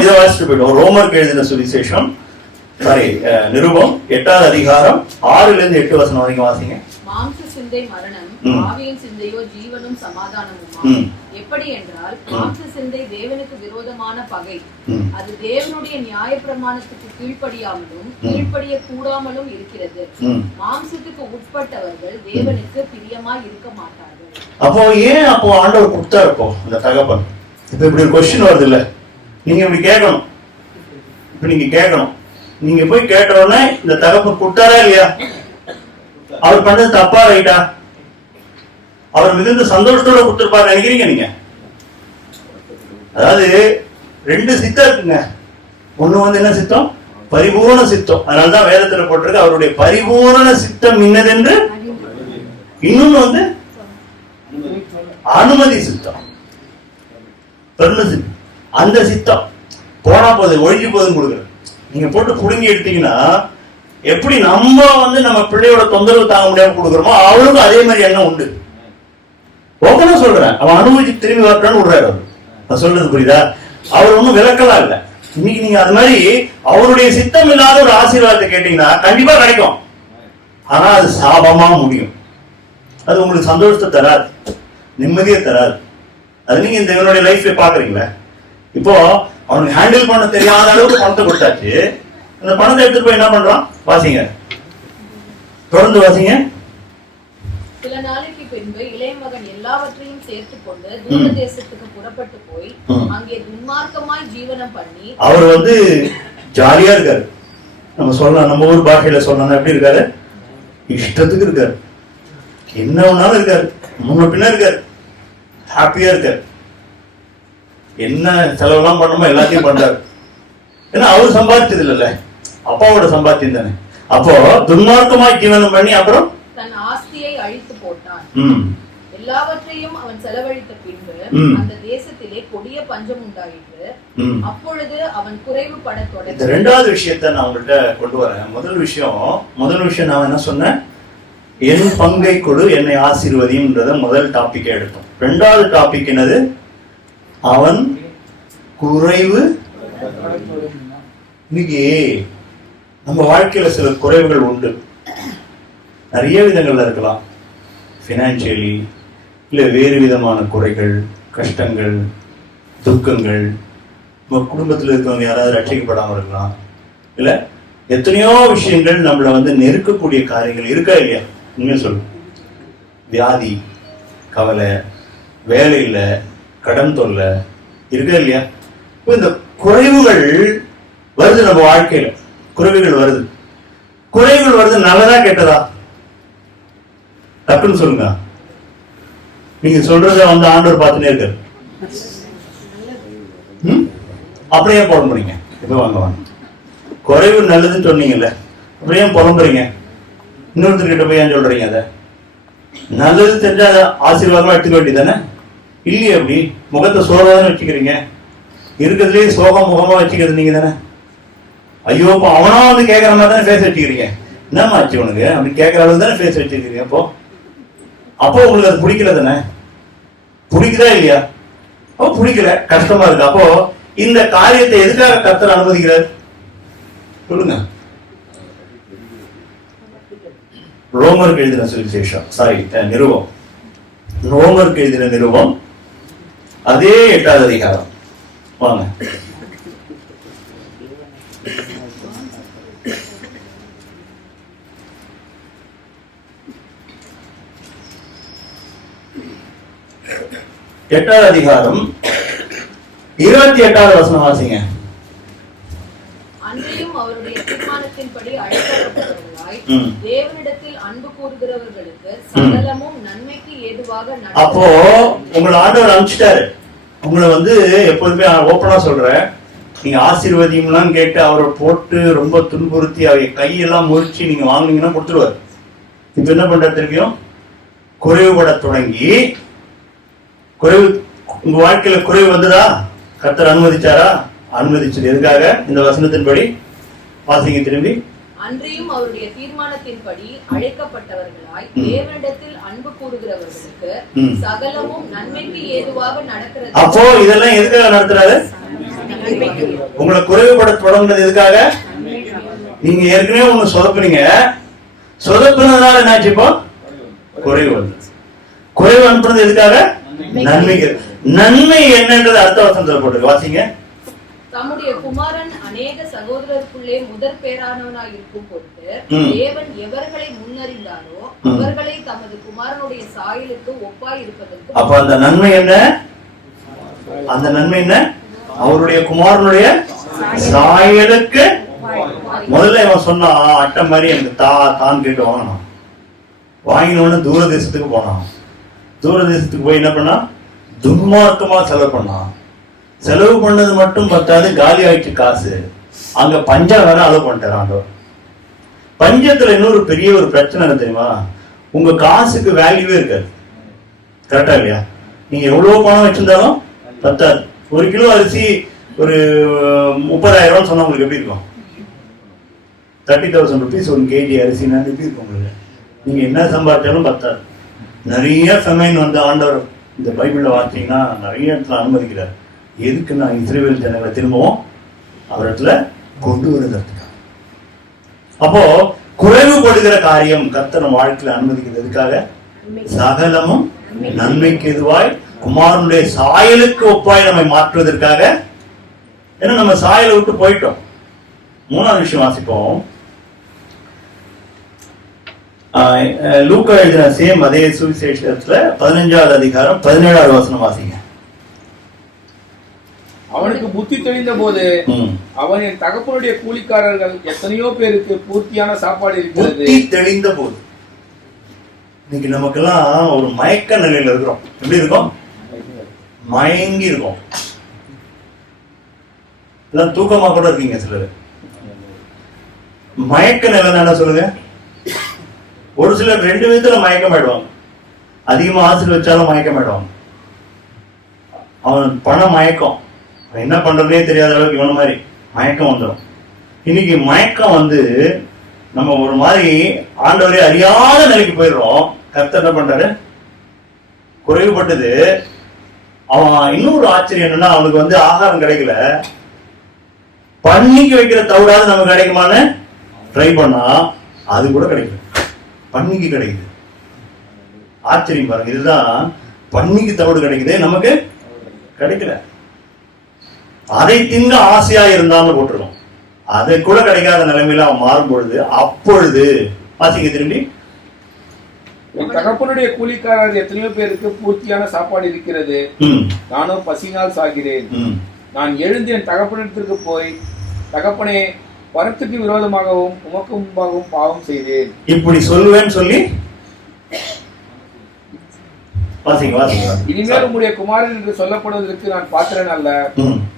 இதை வாசிட்டு போயிட்டோம். ரோமருக்கு எழுதின சுவிசேஷம் சாரி, நிருபம் 8வது அதிகாரம் 6-8 வசனம் வரைக்கும் வாசிங்க. மாம்ச சிந்தை மரணம், ஆவியின் சிந்தையோ ஜீவனும் சமாதானமுமா. எப்படி என்றால், மாம்ச சிந்தை தேவனுக்கு விரோதமான பகை. அது தேவனுடைய நியாயப்பிரமாணத்துக்கு கீழ்ப்படியாமலும் கீழ்ப்படிய கூடாமலும் இருக்கிறது. மாம்சத்துக்கு உட்பட்டவர்கள் தேவனுக்கு பிரியமாய் இருக்க மாட்டார்கள். அப்போ ஏன் அப்போ ஆண்டவர் கொடுத்தா இருப்போம் இந்த தகப்பன்? இப்ப இப்படி ஒரு கொஸ்டின் வருது இல்ல, நீங்க இப்படி கேட்கணும். இப்ப நீங்க கேட்கணும், நீங்க போய் கேட்ட உடனே இந்த தகப்பன் கொடுத்தாரா இல்லையா? அவர் பண்ணது தப்பா ரைட்டா? அவர் மிகுந்த சந்தோஷத்தோட கொடுத்திருப்பாரு நினைக்கிறீங்க நீங்க? அதாவது 2 சித்தம் இருக்குங்க. ஒண்ணு வந்து என்ன சித்தம்? பரிபூர்ண சித்தம். அதனாலதான் வேதத்துல போட்டிருக்கு அவருடைய பரிபூர்ண சித்தம் இன்னதென்று. இன்னொன்னு வந்து அனுமதி சித்தம், பெர்மிஷன். அந்த சித்தம் போனா போகுது, ஒழிஞ்சு போகுதுன்னு கொடுக்குறது. நீங்க போட்டு புடுங்கி எடுத்தீங்கன்னா எப்படி நம்ம வந்து நம்ம பிள்ளையோட தொந்தரவு தாங்க முடியாம கொடுக்குறோமோ அவருக்கும் அதே மாதிரி எண்ணம் உண்டு. ஓப்பனா சொல்றேன், அவன் அனுபவிச்சு திரும்பி வரட்டான்னு விடுறாரு. அவர் சொல்றது புரியுதா? அவர் ஒன்னும் விளக்கலாம் இல்ல. இன்னைக்கு நீங்க அது மாதிரி அவருடைய சித்தம் இல்லாத ஒரு ஆசீர்வாதத்தை கேட்டீங்கன்னா கண்டிப்பா கிடைக்கும். ஆனா அது சாபமா முடியும். அது உங்களுக்கு சந்தோஷத்தை தராது, நிம்மதியை தராது. அது நீங்க இந்த இவனுடைய லைஃப்ல பாக்குறீங்களா? இப்போ அவனுக்கு ஹேண்டில் பண்ண தெரியாத அளவுக்கு பணத்தை கொடுத்தாச்சு. அந்த பணத்தை எடுத்துட்டு போய் என்ன பண்றான்? வாசிங்க, தொடர்ந்து வாசிங்க. சில நாளைக்கு பின்பு இளைய மகன் எல்லாவற்றையும் சேர்த்துக் கொண்டு தூர தேசத்துக்கு புறப்பட்டு போய் அங்கே துன்மார்க்கமாய் ஜீவனம் பண்ணி. அவர் வந்து ஜாலியா இருக்காரு. நம்ம சொல்லலாம், நம்ம ஊர் பாஷையில சொல்லணும், எப்படி இருக்காரு? இஷ்டத்துக்கு இருக்காரு. என்ன ஒன்னாலும் இருக்காரு, முன்ன பின்ன இருக்காரு, ஹாப்பியா இருக்காரு. என்ன செலவெல்லாம் பண்ணணுமோ எல்லாத்தையும் பண்றாரு. ஏன்னா அவர் சம்பாதிச்சது இல்லைல்ல, அப்பாவோட சம்பாத்தியம் தானே. அப்போ துன்மார்க்கமாய் ஜீவனம் பண்ணி அப்புறம் தன் ஆஸ்தியை அழித்து போட்டான். எல்லாவற்றையும் அவன் செலவழித்த பின்பு அந்த தேசத்திலே கொடிய பஞ்சம் உண்டாயிற்று. அப்பொழுது அவன் குறைவுபட தொடங்கினான். 2வது விஷயத்தை நான் உங்கள்கிட்ட கொண்டு வரேன். முதல் விஷயம் நான் என்ன சொன்னேன்? என் பங்கை கொடு, என்னை ஆசீர்வதின்றத முதல் டாபிக் எடுத்தோம். 2வது டாபிக் என்னது? அவன் குறைவு. இன்னைக்கு நம்ம வாழ்க்கையில சில குறைவுகள் உண்டு, நிறைய விதங்கள்ல இருக்கலாம். பினான்சியலி, இல்ல வேறு விதமான குறைகள், கஷ்டங்கள், துக்கங்கள். நம்ம குடும்பத்தில் இருக்கவங்க யாராவது ரட்சிக்கப்படாம இருக்கலாம். இல்ல எத்தனையோ விஷயங்கள் நம்மள வந்து நெருக்கக்கூடிய காரியங்கள் இருக்கா இல்லையா? உண்மையை சொல்லு. வியாதி, கவலை, வேலை இல்ல, கடன் தொல்லை இருக்கா இல்லையா? இப்போ இந்த குறைவுகள் வருது நம்ம வாழ்க்கையில. குறைவுகள் வருது நல்லதா கெட்டதா? டக்குன்னு சொல்லுங்க. நீங்க சொல்றத வந்து ஆண்டவர் பார்த்துட்டே இருக்காரு. அப்படியே புலம்புறீங்க. இப்ப வாங்க, குறைவு நல்லதுன்னு சொன்னீங்கல்ல, அப்படியே புலம்புறீங்க. இன்னொருத்தர்கிட்ட போய் ஏன் சொல்றீங்க? அதை நல்லது தெரிஞ்சா அதை ஆசீர்வாதமா எடுத்துக்க வேண்டியதானே? இல்லையே, அப்படி முகத்தை சோகதானே வச்சுக்கிறீங்க. இருக்கிறதுலே சோக முகமா வச்சுக்கிறது நீங்க தானே. ஐயோ, இப்போ அவனா வந்து கேட்கற மாதிரி தானே ஃபேஸ் வச்சுக்கிறீங்க. என்னமா ஆச்சு உனக்கு அப்படி கேட்கற அளவு தானே ஃபேஸ் வச்சுக்கிறீங்க. அப்போ உங்களுக்கு அது பிடிக்கல தானே? பிடிக்குதா இல்லையா? அப்போ பிடிக்கல, கஷ்டமா இருக்கு. அப்போ இந்த காரியத்தை எதுக்காக கர்த்தர் அனுமதிக்கிறார் சொல்லுங்க? ரோமருக்கு எழுதின சுவிசேஷம், நிருபம், ரோமருக்கு எழுதின நிருபம், அதே 8வது அதிகாரம். வாங்க, எட்டாவது அதிகாரம் 28வது வசனம் வாசிங்க. அன்றையும் அவருடைய தீர்மானத்தின்படி அழைக்கப்பட்டவர்களாய் தேவனிடத்தில் அன்பு கூறுகிறவர்களுக்கு சகலமும் நன்மைக்கு ஏதுவாக நடக்கும். அப்போ உங்களை ஆண்டவர் அனுப்பிச்சிட்டாரு. உங்களை வந்து எப்போதுமே ஓப்பனா சொல்றேன், நீங்க ஆசீர்வதியம்லாம் கேட்டு அவரை போட்டு ரொம்ப துன்புறுத்தி அவங்க கையெல்லாம் முறிச்சு நீங்க வாங்கினீங்கன்னா கொடுத்துருவாரு. இப்ப என்ன பண்ற திரும்பியும் குறைவுபட தொடங்கி, குறைவு உங்க வாழ்க்கையில குறைவு வந்ததா? கர்த்தர் அனுமதிச்சாரா? அனுமதிச்சது எதுக்காக? இந்த வசனத்தின்படி வாசிங்க திரும்பி. அன்றையும் அவருடைய தீர்மானத்தின்படி அழைக்கப்பட்டவர்களாய் தேவனிடத்தில் அன்பு கூறுகிறவர்களுக்கு சகலமும் நன்மைக்கு ஏதுவாக நடக்கிறது. அப்போ இதெல்லாம் எதுக்காக நடத்துறாரு? உங்களை குறைவுபட தொடங்குறது எதுக்காக? நீங்க ஏற்கனவே ஒண்ணு சொதப்புனீங்க, சொதப்புனதுனால என்ன ஆச்சு? இப்போ குறைவு வந்து, குறைவு அனுப்புறது எதுக்காக? நன்மைக்கு. நன்மை என்னன்றது அடுத்த வசனத்துல போட்டு வாசிங்க. தம்முடைய குமாரன் அநேக சகோதரருக்குள்ளே முதற் பேரானவனாய் இருக்கும் பொருட்டு தேவன் எவர்களை முன்னறிந்தாரோ அவர்களை தமது குமாரனுடைய சாயலுக்கு ஒப்பாய் இருப்பதற்கு. அப்ப அந்த நன்மை என்ன? அந்த நன்மை என்ன? அவருடைய குமாரனுடைய சாயலுக்கு. முதல்ல இவன் சொன்னா அட்டை மாதிரி எனக்கு தான் கேட்டு வாங்கினான். வாங்கினோன்னு தூர தேசத்துக்கு போனான். தூர தேசத்துக்கு போய் என்ன பண்ணா? துன்மார்க்கமா செலவு பண்ணான். செலவு பண்ணது மட்டும் பத்தாது, காலி ஆயிடுச்சு காசு. அங்க பஞ்சம் வேற அளவு பண்ணிட்டான். பஞ்சத்துல இன்னொரு பெரிய ஒரு பிரச்சனை என்ன தெரியுமா? உங்க காசுக்கு வேல்யூவே இருக்காது. கரெக்டா இல்லையா? நீங்க எவ்வளவு பணம் வச்சிருந்தாலும் பத்தாது. ஒரு கிலோ அரிசி ஒரு 30,000 சொன்னா உங்களுக்கு எப்படி இருக்கும்? 30,000 rupees 1 kg அரிசினா எப்படி இருக்கும் உங்களுக்கு? நீங்க என்ன சம்பாதிச்சாலும் பத்தாது. நிறைய ஃபெமைன் வந்து ஆண்டவர் இந்த பைபிள்ல பார்த்தீங்கன்னா நிறைய இடத்துல அனுமதிக்கிறார். எதுக்குன்னா இஸ்ரவேல் ஜனங்களை திரும்பவும் அவரிடத்துல கொண்டு வருகிறதுக்கு. அப்போ குறைவுபடுகிற காரியம் கர்த்தர் நம்ம வாழ்க்கையில அனுமதிக்கிறதுக்காக, சகலமும் நன்மைக்கு எதுவாய் குமாரனுடைய சாயலுக்கு ஒப்பாய் நம்மை மாற்றுவதற்காக. ஏன்னா நம்ம சாயலை விட்டு போயிட்டோம். மூணாவது விஷயம் வாசிப்போம். லூக்கா எழுதின சேம் அதே சுவிசேஷத்துல 15வது அதிகாரம் 17வது வசனம் வாசிங்க. அவனுக்கு புத்தி தெளிந்த போது அவன் என் தகப்பனுடைய கூலிக்காரர்கள் எத்தனையோ பேருக்கு பூர்த்தியான சாப்பாடு இருக்கிறது. புத்தி தெளிந்த போது. இன்னைக்கு நமக்கெல்லாம் ஒரு மயக்க நிலையில இருக்கிறோம். எப்படி இருக்கும்? மயங்கி இருக்கும். எல்லாம் தூக்கமா கூட இருக்கீங்க சிலர். மயக்க நிலை என்ன சொல்லுங்க? ஒரு சிலர் 2 விதத்துல மயக்கம் ஆயிடுவாங்க. அதிகமா ஆசிரியர் வச்சாலும் மயக்கம் ஆயிடுவாங்க. அவன் பண மயக்கம், என்ன பண்றதே தெரியாத அளவுக்கு இவன மாதிரி மயக்கம் வந்துடும். இன்னைக்கு மயக்கம் வந்து நம்ம ஒரு மாதிரி ஆண்டவரே அறியாத நிலைக்கு போயிடுறோம். கர்த்தர் என்ன பண்றாரு? குறைவுபட்டது. அவன் இன்னொரு ஆச்சரியம் என்னன்னா, அவனுக்கு வந்து ஆகாரம் கிடைக்கல. பன்னிக்கு வைக்கிற தவிடாது நமக்கு கிடைக்குமான்னு ட்ரை பண்ணா அது கூட கிடைக்கல. பன்னிக்கு கிடைக்குது. ஆச்சரியம் பாருங்க. இதுதான் பன்னிக்கு தவிடு கிடைக்குது, நமக்கு கிடைக்கல. அதை திங்க ஆசையா இருந்தான்னு போட்டுருக்கோம். அதை கூட கிடைக்காத நிலைமையில அவன் மாறும் பொழுது, அப்பொழுது வாசிங்க திரும்பி. என் தகப்பனுடைய கூலிக்காரர் எத்தனையோ பேருக்கு பூர்த்தியான சாப்பாடு இருக்கிறது. நானும் பசினால் சாகிறேன். நான் எழுந்து என் தகப்பனிடத்திற்கு போய், தகப்பனே, வரத்துக்கு விரோதமாகவும் உமக்கு முன்பாகவும் பாவம் செய்தேன், இப்படி சொல்லுவேன்னு சொல்லி வாசிங்க வாசிங்க. இனிமேல் உம்முடைய குமாரன் என்று சொல்லப்படுவதற்கு நான் பாத்திரன் அல்ல.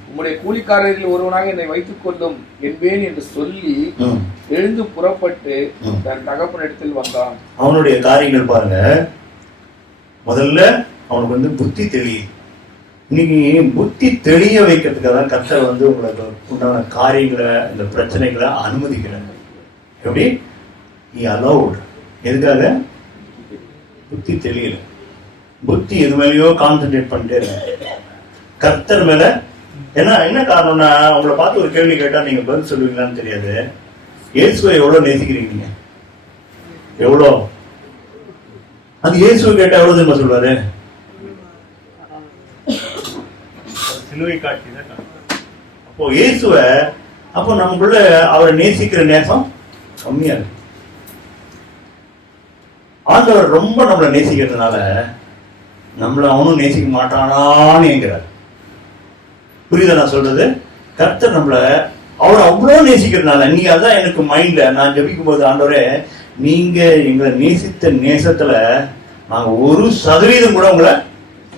உம்முடைய கூலிக்காரர்கள் ஒருவனாக என்னை வைத்துக் கொள்ளும் என்பேன் என்று சொல்லி எழுந்து புறப்பட்டு தன் தகப்பனிடத்தில் வந்தான். அவனுடைய காரியங்கள் பாருங்க. முதல்ல அவனுக்கு வந்து புத்தி தெரியும். இன்னைக்கு புத்தி தெளிய வைக்கிறதுக்காக தான் கர்த்தர் வந்து உங்களுக்கு உண்டான காரியங்களை, இந்த பிரச்சனைகளை அனுமதிக்கிறாங்க. எப்படி? அலௌட். எதுக்காக? புத்தி தெரியல. புத்தி எது மேலேயோ கான்சென்ட்ரேட் பண்ணிட்டே இருக்க கர்த்தர் மேல. என்ன காரணம்னா, உங்களை பார்த்து ஒரு கேள்வி கேட்டா நீங்க பதில் சொல்லுவீங்களான்னு தெரியாது. இயேசுவை எவ்வளவு நேசிக்கிறீங்க? எவ்வளோ? அது இயேசுவை கேட்டா எவ்வளவு தெரியுமா சொல்வாரு? சிலுவை காட்சி தான். அப்போ இயேசுவ, அப்போ நமக்குள்ள அவரை நேசிக்கிற நேசம் கம்மியா இருக்கு. ஆண்டவர் ரொம்ப நம்மளை நேசிக்கிறதுனால நம்மள அவனும் நேசிக்க மாட்டானான்னு என்கிறார். புரியுதா நான் சொல்றது? கர்த்தர் நம்மள அவர் அவ்வளவு நேசிக்கிறதுனால, நீங்க அதான் எனக்கு மைண்ட்ல நான் ஜபிக்கும் போது, ஆண்டவரே நீங்க எங்களை நேசித்த நேசத்துல நாங்க 1% கூட உங்களை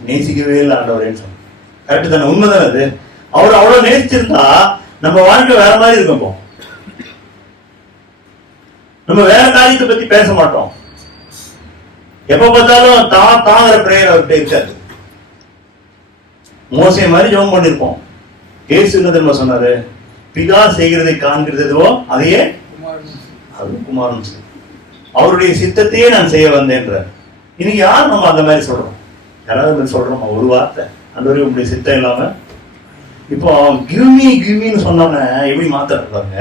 நேசிக்கவே இல்லை ஆண்டவரேன்னு சொன்னோம். கரெக்டு தானே? உண்மைதானே அது? அவர் அவ்வளவு நேசிச்சிருந்தா நம்ம வாழ்க்கை வேற மாதிரி இருக்கும். நம்ம வேற காரியத்தை பத்தி பேச மாட்டோம். எப்ப பார்த்தாலும் தாங்கிற பிரேயர் அவர்கிட்ட இருக்காது. மோசே மாதிரி ஜெபம் பண்ணிருப்போம். இயேசு என்ன தெரியுமா சொன்னாரு? பிதா செய்கிறதை காண்கிறதோ அதையே குமாரன் அவருடைய சித்தத்தையே நான் செய்ய வந்தேன்ற. இன்னைக்கு யார் நம்ம அந்த மாதிரி சொல்றோம்? யாராவது சொல்றோமா? ஒரு வார்த்தை, ஆண்டவரே உங்களுடைய சித்தம் இல்லாம இப்போ கிவ்மின்னு சொன்னோன்னே எப்படி மாத்திருக்காங்க,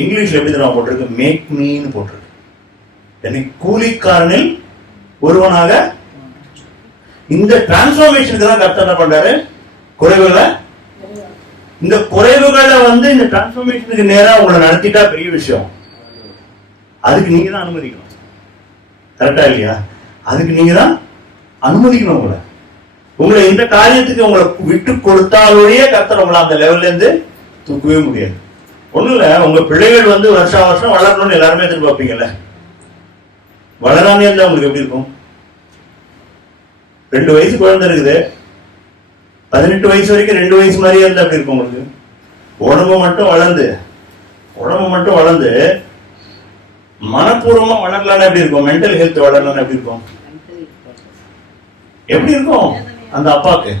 இங்கிலீஷ்ல எப்படி தெரியுமா போட்டிருக்கு, மேக் மீன்னு போட்டிருக்கு. என்னை கூலிக்காரனில் ஒருவனாக. இந்த டிரான்ஸ்பார்மேஷனுக்கு தான் கர்த்தர் என்ன பண்றாரு, குறைவுகளை, இந்த குறைவுகளை இந்த டிரான்ஸ்பார்மேஷனுக்கு நேரா உங்களை நடத்திட்டா பெரிய விஷயம். அதுக்கு நீங்க தான் அனுமதிக்கணும். கரெக்டா இல்லையா? அதுக்கு நீங்க தான் அனுமதிக்கணும். உங்களை இந்த காரியத்துக்கு உங்களை விட்டு கொடுத்தாலோடைய கர்த்தர் உங்களை அந்த லெவல்ல இருந்து தூக்கவே முடியாது. ஒண்ணும் இல்ல, உங்க பிள்ளைகள் வருஷம் வருஷம் வளரணும்னு எல்லாருமே எதிர்பார்ப்பீங்கல்ல. வளராமே இருந்தா உங்களுக்கு எப்படி இருக்கும்? 2 வயசு குழந்தை இருக்குது, 18 வயசு வரைக்கும் 2 வயசு மாதிரியே இருந்தா எப்படி இருக்கும் உங்களுக்கு? உடம்பு மட்டும் வளர்ந்து மனப்பூர்வமா வளரலான்னு எப்படி இருக்கும்? மென்டல் ஹெல்த் வளரலான்னு எப்படி இருக்கும்? எப்படி இருக்கும்? அந்த அப்பாக்கு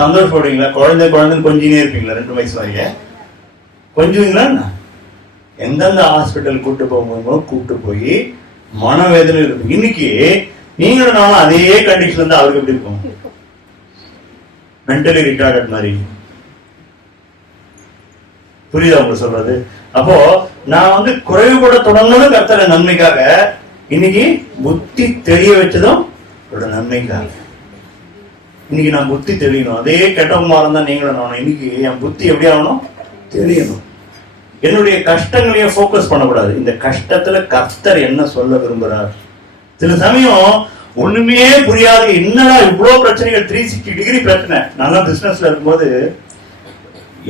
சந்தோஷப்படுவீங்களா? குழந்தை கொஞ்சினே இருப்பீங்களா? 2 வயசு வரைக்கும் கொஞ்சுவீங்களா? எந்தெந்த ஹாஸ்பிட்டல் கூப்பிட்டு போய் மனவேதனை இருக்கும். இன்னைக்கு நீங்களும் நானும் அதே கண்டிஷன்ல இருந்தா அவருக்கு எப்படி இருக்கும்? மென்டலி ரிட்டார்டட் மாதிரி. புரியுதா உங்களுக்கு சொல்றது? அப்போ நான் குறைவுபட தொடங்கணும் கர்த்தர நன்மைக்காக. இன்னைக்கு புத்தி தெரிய வச்சதும் நன்மைக்காக. இன்னைக்கு நான் புத்தி தெரியணும். அதே கெட்டவமா இருந்தா நீங்களும் நானும் இன்னைக்கு என் புத்தி எப்படி ஆகணும்? தெரியணும். என்னுடைய கஷ்டங்களையும் போக்கஸ் பண்ணக்கூடாது. இந்த கஷ்டத்துல கர்த்தர் என்ன சொல்ல விரும்புறார்? சில சமயம் ஒண்ணுமே புரியாது, என்னடா இவ்வளவு பிரச்சனைகள், 360 டிகிரி பிரச்சனை. நல்லா பிசினஸ்ல இருக்கும்போது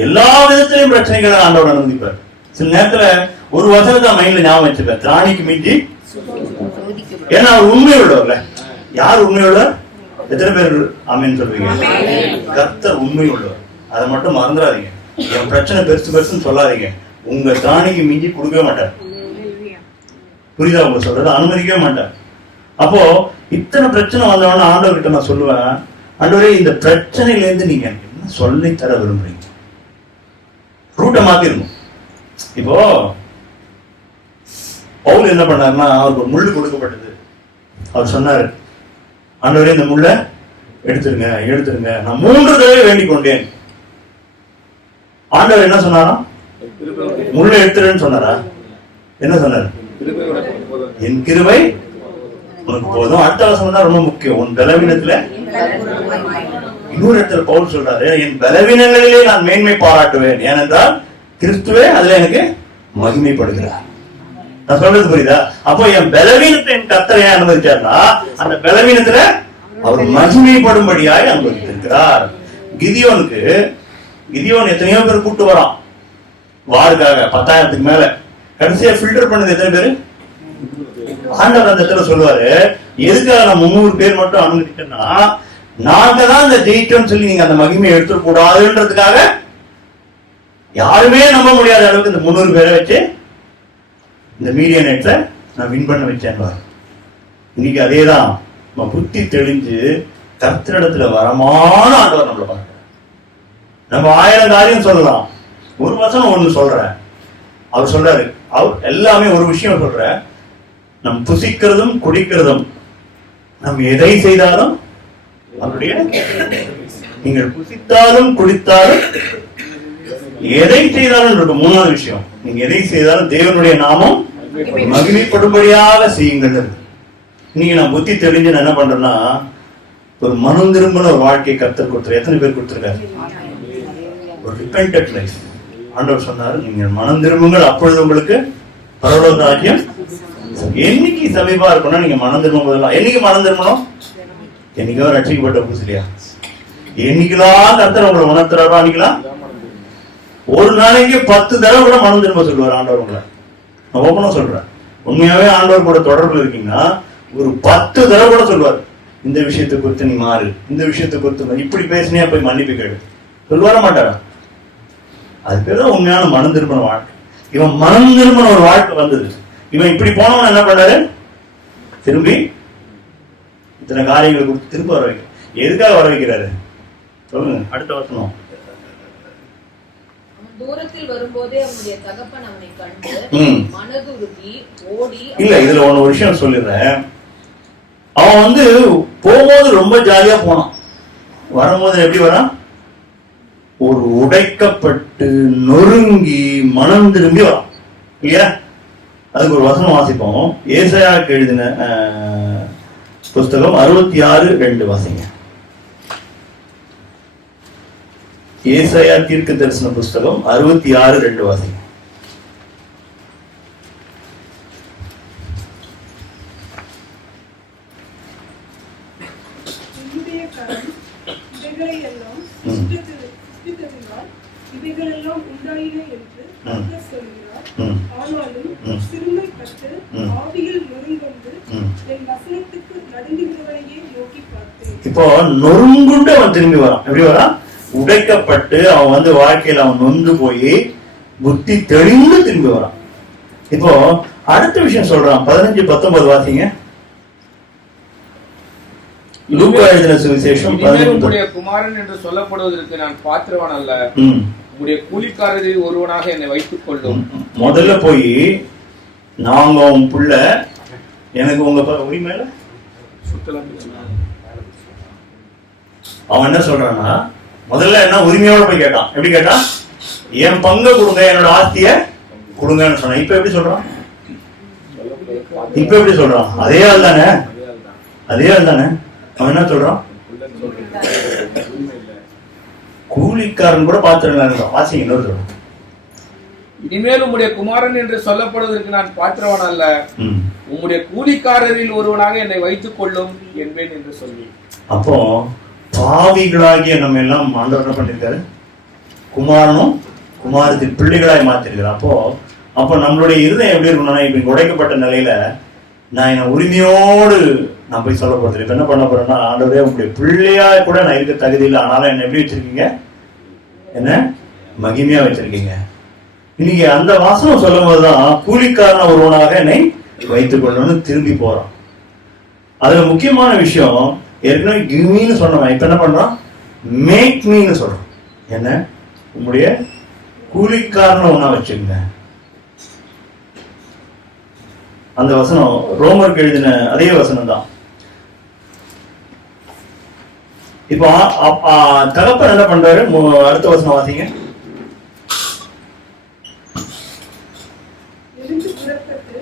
எல்லா விதத்திலையும் பிரச்சனைகளை ஆண்டவர் அனுமதிப்பார். சில நேரத்துல ஒரு வசனத்தை மைண்ட்ல ஞாபகம் வச்சுப்பேன், திராணிக்கு மிஞ்சி. ஏன்னா அவர் உண்மை உள்ளவர்ல. யார் உண்மை உள்ளவர்? எத்தனை பேர் ஆமென் சொல்றீங்க? கர்த்தர் உண்மை உள்ளவர். அதை மட்டும் மறந்துடாதீங்க. என் பிரச்சனை பெருசுன்னு சொல்லாதீங்க. உங்க திராணிக்கு மிஞ்சி கொடுக்கவே மாட்டார். புரியுதா உங்க சொல்றது? அனுமதிக்கவே மாட்டார். அப்போ இத்தனை பிரச்சனை வந்தவன ஆண்டவர்கிட்ட நான் சொல்லுவேன், ஆண்டவரே இந்த பிரச்சனையில இருந்து நீங்க என்ன சொல்லி தர விரும்புறீங்க? ரூட்டை மாத்திருக்கும். இப்போ பவுல் என்ன பண்ணாருன்னா, அவருக்கு ஒரு முள்ளு கொடுக்கப்பட்டது. அவர் சொன்னாரு, ஆண்டவரே இந்த முள்ள எடுத்துருங்க. நான் 3 தடவை வேண்டிக் கொண்டேன். ஆண்டவர் என்ன சொன்னாரா? முள்ள எடுத்துருன்னு சொன்னாரா? என்ன சொன்னாரு? என் கிருபை உனக்கு போதும். அடுத்த வசனம் தான் ரொம்ப முக்கியம். உன் பலவீனத்துல. இன்னொரு இடத்துல பவுல் சொல்றாரு, என் பலவீனங்களிலே நான் மேன்மை பாராட்டுவேன், ஏனென்றால் கிறிஸ்துவே அதுல எனக்கு மகிமைப்படுகிறார். நான் சொல்றது புரியுதா? அப்போ என் பலவீனத்தை என் கர்த்தர் ஏன் அனுமதிச்சார்னா, அந்த பலவீனத்துல அவர் மகிமைப்படும்படியாய் அனுமதித்திருக்கிறார். கிதியோன் எத்தனையோ பேர் கூப்பிட்டு வரான் வாருக்காக, 10,000க்கு மேல. கடைசியா ஃபில்டர் பண்ணது எத்தனை பேரு? ஆண்டவர் அந்த இடத்துல சொல்லுவாரு, எதுக்காக நான் 300 பேர் மட்டும் அனுமதிச்சேன்னா, நாங்க தான் அந்த ஜெயிச்சோம்னு சொல்லி நீங்க அந்த மகிமையை எடுத்துட கூடாதுன்றதுக்காக. யாருமே நம்ப முடியாத அளவுக்கு இந்த 300 பேரை வச்சு இந்த மீடியா நெட்ல நான் வின் பண்ண வச்சேன். இன்னைக்கு அதேதான். நம்ம புத்தி தெளிஞ்சு கர்த்தரிடத்துல வரமான ஆண்டவர் நம்மளை பார்க்க. நம்ம 1000 காரியம் சொல்லலாம், ஒரு வசனம் ஒண்ணு சொல்றேன். அவர் சொல்றாரு, அவர் எல்லாமே ஒரு விஷயம் சொல்ற, நம் புசிக்கிறதும் குடிக்கிறதும், நம் எதை செய்தாலும் அவருடைய, நீங்கள் புசித்தாலும் குடித்தாலும் எதை செய்தாலும் இருக்கு. 3வது விஷயம், நீங்க எதை செய்தாலும் தேவனுடைய நாமம் மகிமைப்படும்படியாக செய்யுங்கள். நீங்க நான் புத்தி தெரிஞ்சு நான் என்ன பண்றேன்னா, ஒரு மனம் திரும்பின ஒரு வாழ்க்கை கர்த்தர் கொடுத்துரு. எத்தனை பேர் கொடுத்திருக்காரு? ஒரு ரிபென்டன்ட் லைஃப். ஆண்டவர் சொன்னாரு, நீங்க மனம் திரும்புங்கள், அப்பொழுது உங்களுக்கு பரலோக ராஜ்யம். என்னைக்கு சமீபா இருக்கும்னா நீங்க மனம் திரும்பும் போதெல்லாம். என்னைக்கு மனம் திரும்பணும்? என்னைக்கோ ரட்சிக்கப்பட்ட புதுசுலையா? என்னைக்கெல்லாம் கர்த்தர் உங்களை உணர்த்துறாரோ அன்னைக்கெல்லாம். ஒரு நாளைக்கு 10 தடவை கூட மனம் திரும்ப சொல்லுவார் ஆண்டவர் உங்களை. நான் ஓப்பனா சொல்றேன், உண்மையாவே ஆண்டவர் கூட தொடர்பு இருக்கீங்கன்னா ஒரு 10 தடவை கூட சொல்லுவார், இந்த விஷயத்தை குறித்து நீ மாறு, இந்த விஷயத்தை குறித்து இப்படி பேசினியா போய் மன்னிப்பு கேடு. சொல்லுவார மாட்டாரா? அது பேர் தான் உண்மையான மனம் திரும்பின வாழ்க்கை. இவன் மனம் திரும்பின ஒரு வாழ்க்கை வந்தது. இவன் இப்படி போனவன் என்ன பண்ணாரு? திரும்பி இத்தனை காரியங்களை கொடுத்து திரும்ப வர வைக்க. எதுக்காக வர வைக்கிறாரு சொல்லுங்க. அடுத்த வசனம், தூரத்தில் வரும்போதே அவனுடைய தகப்பன் அவனை கண்டு மனதுருகி ஓடி. இல்ல, இதுல ஒரு விஷயம் சொல்லிடுறேன். அவன் போகும்போது ரொம்ப ஜாலியா போனான், வரும்போது எப்படி வரான்? ஒரு உடைக்கப்பட்டு நொறுங்கி மனம் திரும்பி வரும் இல்லையா? அதுக்கு ஒரு வசனம் வாசிப்போம். ஏசாயாக்கு எழுதின புஸ்தகம் 66:2 வாசிங்க. ஏசாயா தீர்க்க தரிசன புஸ்தகம் 66:2 வாசிங்க. இவைகளெல்லாம் உண்டாயின என்று கர்த்தர் சொல்கிறார். ஆனாலும் சிறுமைப்பட்டு ஆவியில் நொறுங்குண்டு என் வசனத்துக்கு நடுங்குகிறவனையே நோக்கி பார்த்தேன். இப்போ நொறுங்குண்டு அவன் திரும்பி வரான். எப்படி வரான்? உடைக்கப்பட்டு அவன் வாழ்க்கையில அவன் நொந்து போய் புத்தி தெளிந்து திரும்பி வரான். இப்போ அடுத்த விஷயம் சொல்றான். 15-19 வாசிங்க. லூக்கா எழுதின சுவிசேஷம் 15. உம்முடைய குமாரன் என்று சொல்லப்படுவதற்கு நான் பாத்திரவான் அல்ல, உம்முடைய கூலிக்காரரில் ஒருவனாக என்னை வைத்துக் கொள்ளும். முதல்ல போய் நாங்க உன் புள்ள, எனக்கு உங்க உரிமையில அவன் என்ன சொல்றான்னா, முதல்ல என்ன உரிமையோட போய் கேட்டான். எப்படி கேட்டான்? என் பங்கு கொடுங்க, என்னோட ஆஸ்திய கொடுங்கன்னு சொன்னான். இப்ப எப்படி சொல்றான்? இப்ப எப்படி சொல்றான்? அதே ஆள் தானே, அதே ஆள் தானே. அவன் என்ன சொல்றான்? கூலிக்காரன் கூட பாத்திரம் வாசிங்க. இன்னொரு சொல்றான், இனிமேல் உம்முடைய குமாரன் என்று சொல்லப்படுவதற்கு நான் பாத்திரவான் அல்ல, உம்முடைய கூலிக்காரரில் ஒருவனாக என்னை வைத்துக் கொள்ளும் என்பேன் என்று சொல்லி. அப்போ பாவிகளாகிய நம்ம எல்லாம் ஆண்டவர் என்ன பண்ணிருக்காரு? குமாரனும் குமாரத்தின் பிள்ளைகளாய் மாத்திருக்கிறார். அப்போ நம்மளுடைய இருதயம் எப்படி இருக்கணும்னா, இப்ப உடைக்கப்பட்ட நிலையில நான் என்ன உரிமையோடு நான் போய் சொல்ல போறது. இப்ப என்ன பண்ண போறேன்னா, ஆண்டவரே உங்களுடைய பிள்ளையா கூட நான் இருக்க தகுதி இல்லை, ஆனாலும் என்ன எப்படி வச்சிருக்கீங்க? என்ன மகிமையா வச்சிருக்கீங்க. இன்னைக்கு அந்த வாசனம் சொல்லும் போதுதான் கூலிக்காரன ஒருவனாக என்னை வைத்துக் கொள்ளணும்னு திரும்பி போறான். அதுல முக்கியமான விஷயம், ஏற்கனவே கிவ் மீன்னு சொன்னவன் இப்ப என்ன பண்றான்? மேக் மீன்னு சொல்றான். என்ன? உங்களுடைய கூலிக்காரன ஒன்னா வச்சுங்க. அந்த வசனம் ரோமருக்கு எழுதின அதே வசனம் தான். இப்போ தகப்பன் என்ன பண்றாரு? அடுத்த வசனம் வாசிங்க. எழுந்து புறப்பட்டு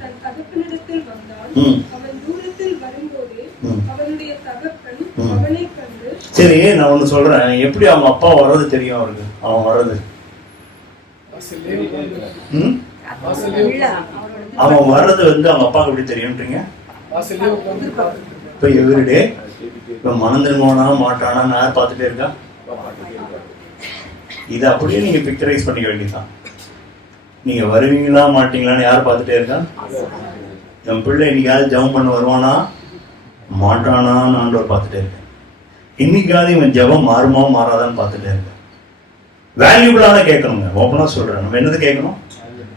தன் தகப்பனிடத்தில் வந்தான். அவன் தூரத்தில் வரும்போதே அவனுடைய தகப்பன் அவனை கண்டு. சரி, நான் ஒண்ணு சொல்றேன். எப்படி அவங்க அப்பா வர்றது தெரியும் அவருக்கு? அவன் வர்றது அவன் வர்றது அவங்க அப்பாவுக்கு எப்படி தெரியும்ன்றீங்க? இப்ப எவ்ரிடே இப்ப மனந்திருமோனா மாட்டானா யார் பார்த்துட்டே இருக்கா? இதை அப்படியே நீங்க பிக்சரைஸ் பண்ணிக்க வேண்டியதுதான். நீங்க வருவீங்களா மாட்டீங்களான்னு யார் பார்த்துட்டே இருக்கா? என் பிள்ளை இன்னைக்காவது ஜெபம் பண்ண வருவானா மாட்டானான்னு ஆண்டவர் பார்த்துட்டே இருக்கேன். இன்னைக்காவது இவன் ஜெபம் மாறுமா மாறாதான்னு பார்த்துட்டே இருக்கேன். வேல்யூபிளான கேட்கணுங்க. ஓப்பனா சொல்றேன். நம்ம என்னது கேட்கணும்?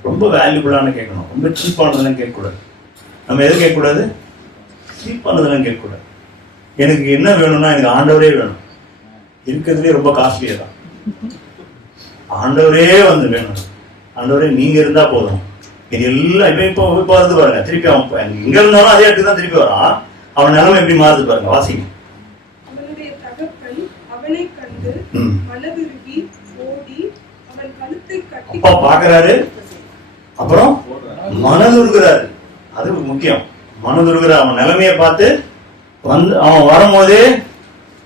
ரொம்ப வேல்யூபிளான கேட்கணும். ரொம்ப சீப்பானதெல்லாம் கேட்கக்கூடாது. நம்ம எது கேட்கக்கூடாது? சீப்பானதெல்லாம் கேட்கக்கூடாது. எனக்கு என்ன வேணும்னா, எனக்கு ஆண்டவரே வேணும். இருக்கிறதுலே ரொம்ப காஸ்ட்லியா தான். ஆண்டவரே வேணும். ஆண்டவரே நீங்க இருந்தா போதும். இது எல்லாம் இப்போ வந்து பாருங்க, திருப்பி அவன் எங்க இருந்தாலும் அதே இடத்துக்கு தான் திருப்பி வரான். அவன் நிலைமை எப்படி மாறுது பாருங்க, வாசிங்க. அவனுடைய தகப்பன் அவனை கண்டு மனதுருகி ஓடி அவன் கழுத்தை கட்டி. அப்பா பாக்குறாரு, அப்புறம் மனதுருகிறாரு. அது முக்கியம். மனதுருகிற அவன் நிலைமையை பார்த்து அவன் வரும்போதே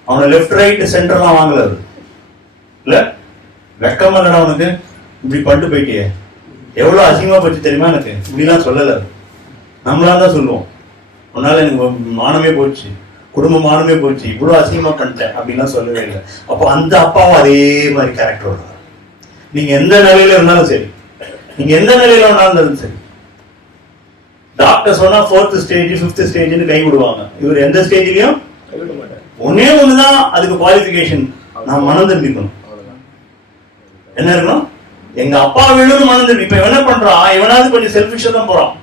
அவனை லெப்ட் ரைட் சென்டர்லாம் வாங்கலாரு. இல்ல வெக்கமா இல்லைனா அவனுக்கு? இப்படி பட்டு போயிட்டியே, எவ்வளவு அசிங்கமா போச்சு தெரியுமா எனக்கு? இப்படிலாம் சொல்லல. நம்மளால தான் சொல்லுவோம், உன்னால எனக்கு மானமே போச்சு, குடும்ப மானமே போச்சு, இவ்வளவு அசிங்கமா பண்ணிட்டேன் அப்படின்லாம் சொல்லவே இல்லை. அப்போ அந்த அப்பாவும் அதே மாதிரி கேரக்டர் வருவார். நீங்க எந்த நிலையில இருந்தாலும் சரி, நீங்க எந்த நிலையில இருந்தாலும் சரி, டாக்டர் சொன்னா 4th ஸ்டேஜ் 5th ஸ்டேஜ்னு கை விடுவாங்க. இவர் எந்த ஸ்டேஜ்லயும் ஒன்னே ஒண்ணுதான் அதுக்கு குவாலிபிகேஷன். நான் மனம் திரும்பிக்கணும். என்ன இருக்கணும்? எங்க அப்பா வீடுன்னு மனம் திரும்பி. இப்ப என்ன பண்றான்? இவனாவது கொஞ்சம் செல்ஃபிஷா தான் போறான்.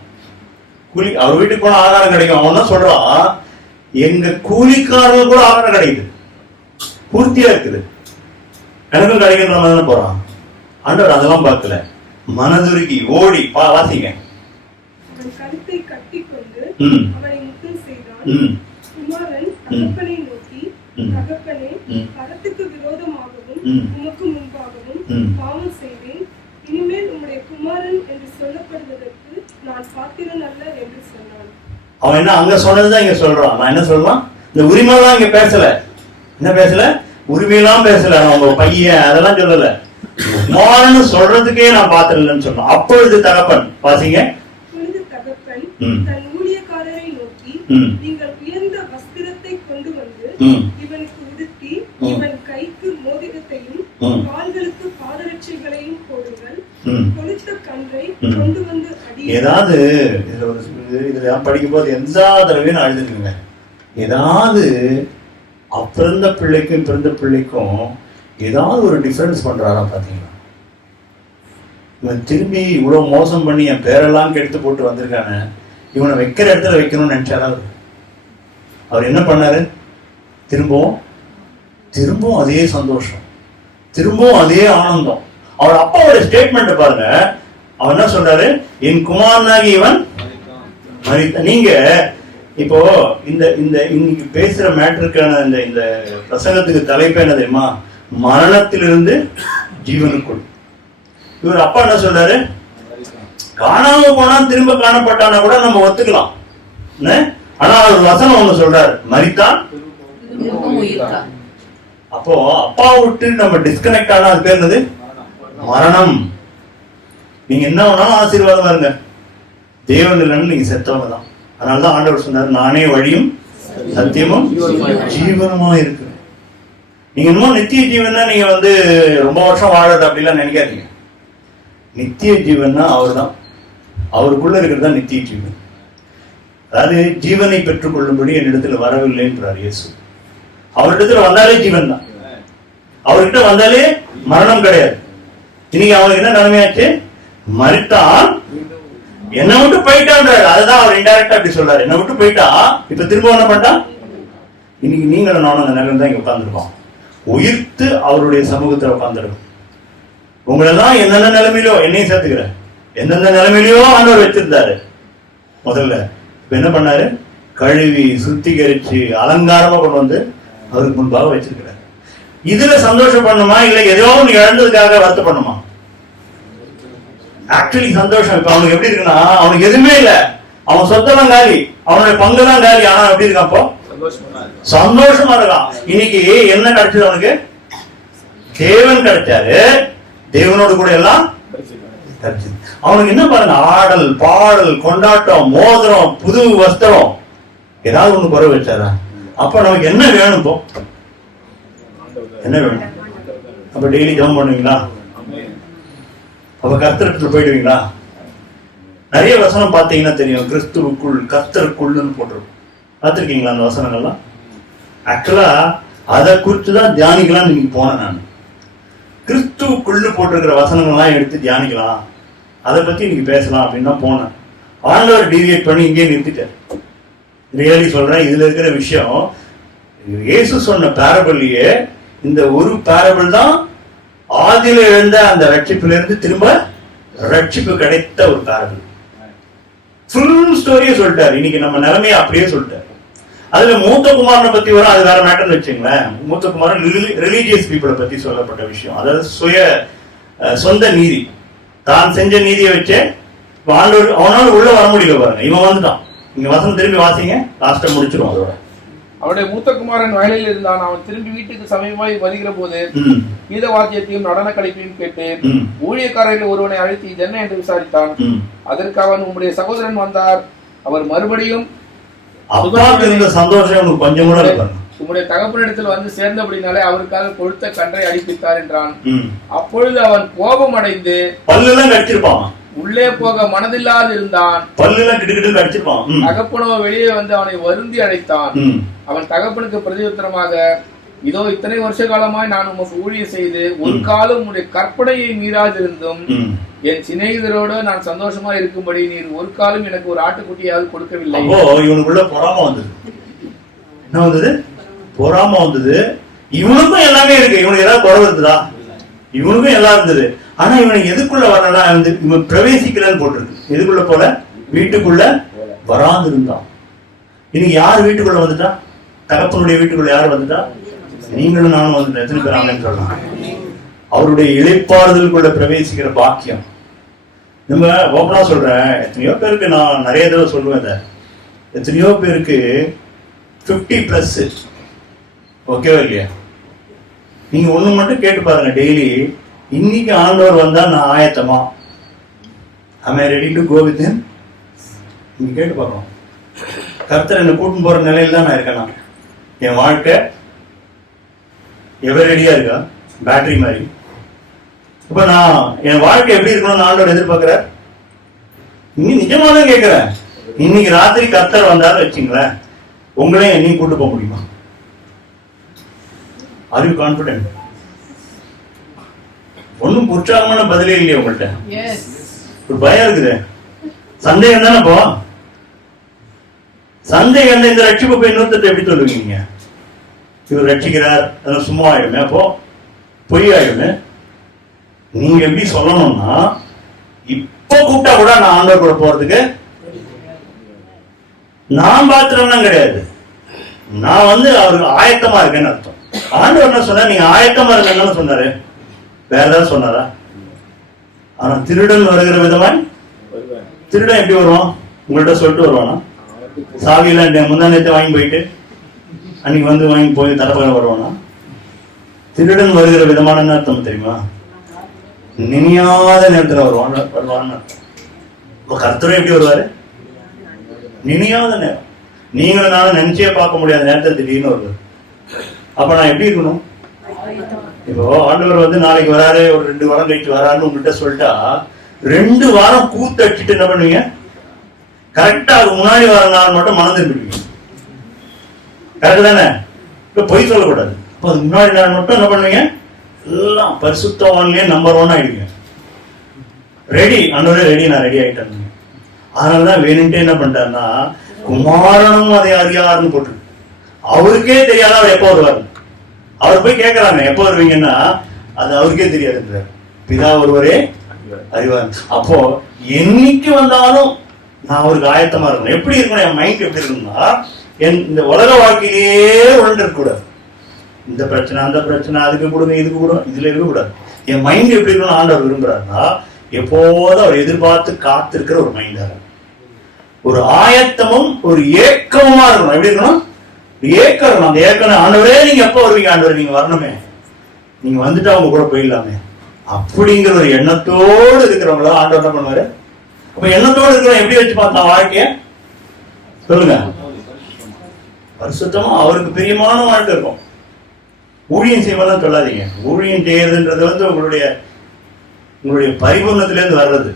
கூலி அவர் வீட்டுக்கு போனா ஆகாரம் கிடைக்கும். அவன் தான் சொல்றான், எங்க கூலிக்காரர்கள் கூட ஆகாரம் கிடைக்குது, பூர்த்தியா இருக்குது, எனக்கும் கிடைக்கின்ற மாதிரி தான் போறான். ஆண்டவர் அதெல்லாம் பார்க்கல. மனதுருகி ஓடி வாசிங்க. அவன் கழுத்தை கட்டிக்கொண்டு அவனை முத்தம் செய்தான். குமாரன் தகப்பனை நோக்கி, தகப்பனே, கரத்துக்கு விரோதமாகவும் உமக்கு முன்பாகவும் பாவம் செய்தேன். இனிமேல் உம்முடைய குமாரன் என்று சொல்லப்படுவதற்கு நான் பாத்திரன் அல்ல என்று சொன்னான். அவன் என்ன அங்க சொன்னதுதான் இங்க சொல்றான். நான் என்ன சொல்றான், இந்த உரிமையெல்லாம் இங்க பேசல. என்ன பேசல? உரிமையெல்லாம் பேசல. அவங்க பையன் அதெல்லாம் சொல்லல. குமாரன்னு சொல்றதுக்கே நான் பாத்திரலன்னு சொன்னான். அப்பொழுது தகப்பன் வாசிங்க. தகப்பன் தன் ஊழியக்காரரை நோக்கி, நீங்கள் உயர்ந்த வஸ்திரத்தை கொண்டு வந்து இவனுக்கு உடுத்தி இவன் கைக்கு மோதிரத்தையும் கால்களுக்கு பாதரட்சைகளையும் போடுங்கள். கொளுத்த கன்றை கொண்டு வந்து அடி. ஏதாவது இதுல படிக்கும் போது எல்லா தடவையும் நான் எழுதிருக்கேங்க. ஏதாவது பிறந்த பிள்ளைக்கும் பிறந்த பிள்ளைக்கும் ஏதாவது ஒரு டிஃபரன்ஸ் பண்றாரா பாத்தீங்களா? இவன் திரும்பி இவ்வளவு மோசம் பண்ணி என் பேரெல்லாம் கெடுத்து போட்டு வந்திருக்கானே, இவனை வைக்கிற இடத்துல வைக்கணும்னு நினைச்சாரா? அவர் என்ன பண்ணாரு? திரும்பவும் அதே சந்தோஷம், திரும்பவும் அதே ஆனந்தம். அவர் அப்பாவோட ஸ்டேட்மெண்ட் பாருங்க. அவர் என்ன சொல்றாரு? என் குமாரனாகி இவன் மரித்தான். நீங்க இப்போ இந்த இந்த இன்னைக்கு பேசுற மேட்டருக்கான இந்த பிரசங்கத்துக்கு தலைப்பு என்ன தெரியுமா? மரணத்திலிருந்து ஜீவனுக்குள். இவர் அப்பா என்ன சொல்றாரு? காணாம போனா திரும்ப காணப்பட்டானா கூட நம்ம ஒத்துக்கலாம். ஆனா அவர் வசனம் ஒண்ணு சொல்றாரு, மரித்தான். அப்போ அப்பா விட்டு நம்ம டிஸ்கனெக்ட் ஆனா அது பேர் என்னது? மரணம். நீங்க என்ன வேணாலும் ஆசீர்வாதமா இருங்க, தேவன் இல்லைன்னு நீங்க செத்தவங்க தான். அதனாலதான் ஆண்டவர் சொன்னார், நானே வழியும் சத்தியமும் ஜீவனமா இருக்கு. நீங்க இன்னும் நித்திய ஜீவன் நீங்க ரொம்ப வருஷம் வாழறது அப்படிலாம் நினைக்காதீங்க. நித்திய ஜீவன்னா அவர் தான். அவருக்குள்ள இருக்கிறது தான் நித்திய ஜீவன். அதாவது ஜீவனை பெற்றுக் கொள்ளும்படி என்னிடத்துல வரவில்லை என்றார் இயேசு. அவரிடத்துல வந்தாலே ஜீவன் தான். அவர்கிட்ட வந்தாலே மரணம் கிடையாது. இன்னைக்கு அவருக்கு என்ன நிலைமையாச்சு? மரித்தான், என்னை விட்டு போயிட்டான்றாரு. அதுதான் அவர் இன்டைரக்டா அப்படி சொல்றாரு. என்னை விட்டு போயிட்டா இப்ப திரும்ப என்ன பண்ணிட்டான்? இன்னைக்கு நீங்களும் நானும் அந்த நிலைமை தான் இங்க உட்கார்ந்துருக்கோம். உயிர்த்து அவருடைய சமூகத்துல உட்கார்ந்துருக்கோம். உங்களெல்லாம் என்னென்ன நிலைமையிலோ, என்னையும் சேர்த்துக்கிறேன், எந்தெந்த நிலைமையிலோ ஆண்டவர் வச்சிருந்தாரு. முதல்ல இப்ப என்ன பண்ணாரு? கழுவி சுத்திகரிச்சு அலங்காரமா கொண்டு வந்து அவருக்கு முன்பாக வச்சிருக்கிறார். இதுல சந்தோஷம் பண்ணுமா இல்ல ஏதோ ஒன்று இழந்ததுக்காக வருத்த பண்ணுமா? ஆக்சுவலி சந்தோஷம். இப்ப அவனுக்கு எப்படி இருக்குன்னா, அவனுக்கு எதுவுமே இல்ல, அவன் சொத்தெல்லாம் காலி, அவனுடைய பங்குதான் காலி. ஆனா எப்படி இருக்கான்? அப்போ சந்தோஷமா இருக்கான். இன்னைக்கு என்ன கிடைச்சது அவனுக்கு? தேவன் கிடைச்சாரு. தேவனோடு கூட எல்லாம் கிடைச்சது. அவனுக்கு என்ன பாருங்க, ஆடல் பாடல் கொண்டாட்டம் மோதிரம் புது வஸ்திரம், ஏதாவது ஒண்ணு குறை வச்சாரா? அப்ப நமக்கு என்ன வேணும்? இப்போ என்ன வேணும்? அப்ப டெய்லி ஜெபம் பண்ணுவீங்களா? அப்ப கர்த்தருக்கு போயிடுவீங்களா? நிறைய வசனம் பாத்தீங்கன்னா தெரியும், கிறிஸ்துவுக்குள் கர்த்தருக்குள்னு போட்டிருக்கும். பார்த்திருக்கீங்களா அந்த வசனங்கள்லாம்? ஆக்சுவலா அதை குறிச்சுதான் தியானிக்கலாம் இன்னைக்கு போனேன் நான். கிறிஸ்துவுக்குள்ளு போட்டிருக்கிற வசனங்கள்லாம் எடுத்து தியானிக்கலாம், அதை பத்தி இன்னைக்கு பேசலாம் அப்படின்னு தான் போனேன். ஆண்டவர் டிவியேட் பண்ணி இங்கே நிறுத்திட்டார். ரியலி சொல்றேன், இதுல இருக்கிற விஷயம் இயேசு சொன்ன பேரபிள்லயே இந்த ஒரு பேரபிள் தான் ஆதியில எழுந்த அந்த ரட்சிப்புல இருந்து திரும்ப ரட்சிப்பு கிடைத்த ஒரு பேரபிள். ஃபுல் ஸ்டோரியை சொல்லிட்டாரு. இன்னைக்கு நம்ம நிலைமையை அப்படியே சொல்லிட்டாரு. அதுல மூத்த குமாரனை பத்தி வரும், அது வேற மேட்டர்னு வச்சுங்களேன். மூத்த குமாரன் ரிலீஜியஸ் பீப்புளை பத்தி சொல்லப்பட்ட விஷயம். அதாவது சொந்த நீதி, தான் செஞ்ச நீதியை வச்சு அவனால உள்ள வர முடியல பாருங்க. இவன் வந்துட்டான். இங்க வசனம் திரும்பி வாசிங்க, லாஸ்டா முடிச்சிடும். அதோட அவருடைய மூத்த குமாரன் வயலில் இருந்தான். அவன் திரும்பி வீட்டுக்கு சமயமாய் வருகிற போது கீத வாத்தியத்தையும் நடன கலைப்பையும் கேட்டு ஊழியக்காரர்கள் ஒருவனை அழைத்து இது என்ன என்று விசாரித்தான். அதற்கு அவன், உம்முடைய சகோதரன் வந்தார், அவர் மறுபடியும் சந்தோஷம் கொஞ்சம் கூட உம்முடைய தகப்பனிடத்தில் வந்து சேர்ந்தபடினாலே அவருக்காக கொழுத்த கன்றை அடிப்பித்தார் என்றான். அப்பொழுது அவன் கோபம் அடைந்து பல்லுலாம் கடிச்சிருப்பான், உள்ளே போக மனதில்லாது இருந்தான். பல்லுலாம் கிட்டு கடிச்சிருப்பான். தகப்பனோ வெளியே வந்து அவனை வருந்தி அழைத்தான். அவன் தகப்பனுக்கு பிரதியுத்தரமாக, இதோ இத்தனை வருஷ காலமாய் நான் உமக்கு ஊழியம் செய்து ஒரு காலம் உன்னுடைய கற்பனையை மீறாதிருந்தும் என் சிநேகிதரோடு நான் சந்தோஷமா இருக்கும்படி நீர் ஒரு காலம் எனக்கு ஒரு ஆட்டுக்குட்டியாவது கொடுக்கவில்லை. இவனுக்குள்ள பொறாம வந்தது. என்ன வந்தது? பொறாம வந்தது. இவனுக்கும் எல்லாமே இருக்கு. இவனுக்கு ஏதாவது குறவு இருக்குதா? இவனுக்கும் எல்லாம் இருந்தது. ஆனா இவனுக்கு எதுக்குள்ள வரலாம், இவன் பிரவேசிக்கலன்னு போட்டிருக்கு. எதுக்குள்ள போல? வீட்டுக்குள்ள வராது இருந்தான். இன்னைக்கு யார் வீட்டுக்குள்ள வந்துட்டா? தகப்பனுடைய வீட்டுக்குள்ள யார் வந்துட்டா? நீங்களும் நானும் வந்து எத்தனை பேர் ஆமென் சொல்லலாம்? அவருடைய இளைப்பாறுதலுக்குள்ள பிரவேசிக்கிற பாக்கியம். நம்ம ஓப்பனா சொல்றேன், எத்தனையோ பேருக்கு நான் நிறைய தடவை சொல்லுவேன், எத்தனையோ பேருக்கு 50+ ஓகேவா இல்லையா? நீங்க ஒண்ணு மட்டும் கேட்டு பாருங்க, டெய்லி இன்னைக்கு ஆண்டவர் வந்தா நான் ஆயத்தமா? am I ready to go with him? நீங்க கேட்டு பார்க்கணும். கர்த்தர் என்ன கூட்டின்னு போற நிலையில தான் நான் இருக்கேனா? என் வாழ்க்கை எவர் ரெடியா இருக்கா? பேட்டரி மாதிரி. இப்ப நான் என் வாழ்க்கை எப்படி இருக்கணும்னு ஆண்டவர் எதிர்பார்க்கிறார். நீங்க நிஜமா தான் கேட்கிறேன். இன்னைக்கு ராத்திரி கர்த்தர் வந்தாலும் வச்சுங்களேன், உங்களையும் என்னையும் கூட்டு போக முடியுமா? Are you confident? ஒன்னும் உற்சாகமான பதிலே இல்லையா உங்கள்கிட்ட? ஒரு பயம் இருக்குது, சந்தேகம் தானே. போ சந்தேகம் இந்த ரட்சிப்பு போய் இன்னொருத்தர் எப்படி சொல்லுவீங்க? இவர் ரட்சிக்கிறார், அதெல்லாம் சும்மா ஆயிடுமே, அப்போ பொய் ஆயிடுமே. நீங்க எப்படி சொல்லணும்னா, இப்ப கூப்பிட்டா கூட நான் ஆண்டவர் கூட போறதுக்கு நான் பாத்திரம் கிடையாது, நான் அவருக்கு ஆயத்தமா இருக்கேன்னு அர்த்தம். ஆண்டவர் என்ன சொன்னார்? நீங்க ஆயத்தமா இருக்கேன்னு சொன்னாரு, வேற ஏதாவது சொன்னாரா? ஆனா திருடன் வருகிற விதமாய் திருடன் எப்படி வருவான்? உங்கள்கிட்ட சொல்லிட்டு வருவானா? சாவியெல்லாம் முந்தா நேரத்தை வாங்கி போயிட்டு அன்னைக்கு வாங்கி போய் தரப்பக வருவானா? திருடன் வருகிற விதமான அர்த்தம் தெரியுமா? நினையாத நேரத்துல வருவான்னு. கர்த்தரும் எப்படி வருவாரு? நினையாத நேரம். நீங்களும் நானும் நினைச்சே பார்க்க முடியாத நேரத்தை திடீர்னு வருவாரு. அப்ப நான் எப்படி இருக்கணும்? இப்போ ஆண்டவர் நாளைக்கு வராரு, ஒரு 2 வாரம் கழிச்சு வராருன்னு உங்ககிட்ட சொல்லிட்டா 2 வாரம் கூத்தடிச்சுட்டு என்ன பண்ணுவீங்க? கரெக்டா அதுக்கு முன்னாடி வர நாள் மட்டும் மனம் திரும்பிடுவீங்க. கரெக்ட் தானே? இப்ப பொய் சொல்லக்கூடாது. அப்ப அதுக்கு முன்னாடி நாள் மட்டும் என்ன பண்ணுவீங்க? எல்லாம் பரிசுத்தவான்லயே நம்பர் 1 ஆயிடுவீங்க. ரெடி, ஆண்டவரே ரெடி, நான் ரெடி ஆயிட்டேன். அதனாலதான் வேணும்ட்டே என்ன பண்ணிட்டாருன்னா, குமாரனும் அதை அறியாருன்னு போட்டு அவருக்கே தெரியாத அவர் எப்போ வருவார். அவர் போய் கேட்கிறாங்க, எப்போ வருவீங்கன்னா, அது அவருக்கே தெரியாது. பிதா ஒருவரே அறிவார். அப்போ என்னைக்கு வந்தாலும் நான் அவருக்கு ஆயத்தமா இருக்கணும். எப்படி இருக்கணும்? என் மைண்ட் எப்படி இருக்கணும்னா, இந்த உலக வாழ்க்கையிலேயே உழண்டு இருக்கக்கூடாது. இந்த பிரச்சனை, அந்த பிரச்சனை, அதுக்கு கொடுங்க, இதுக்கு கொடுங்க, இதுல இருக்கக்கூடாது. என் மைண்ட் எப்படி இருக்கணும் ஆண்டவர் விரும்புறாருன்னா, எப்போதும் அவர் எதிர்பார்த்து காத்திருக்கிற ஒரு மைண்டா, ஒரு ஆயத்தமும் ஒரு ஏக்கமுமா இருக்கணும். எப்படி இருக்கணும்? ஏக்கம் இருக்கணும். அந்த ஏக்கம், ஆண்டவரே நீங்க எப்ப வருவீங்க? ஆண்டவரே நீங்க வரணுமே, நீங்க வந்துட்டு அவங்க கூட போயிடலாமே அப்படிங்கிற ஒரு எண்ணத்தோடு இருக்கிறவங்கள ஆண்டவர் என்ன பண்ணுவாரு? அப்ப எண்ணத்தோடு இருக்கிறவங்க எப்படி வச்சு பார்த்தா வாழ்க்கைய சொல்லுங்க? பரிசுத்தமா அவருக்கு பிரியமான வாழ்க்கை இருக்கும். ஊழியம் செய்வதெல்லாம் சொல்லாதீங்க. ஊழியம் செய்யறதுன்றது உங்களுடைய பரிபூர்ணத்திலிருந்து வர்றது.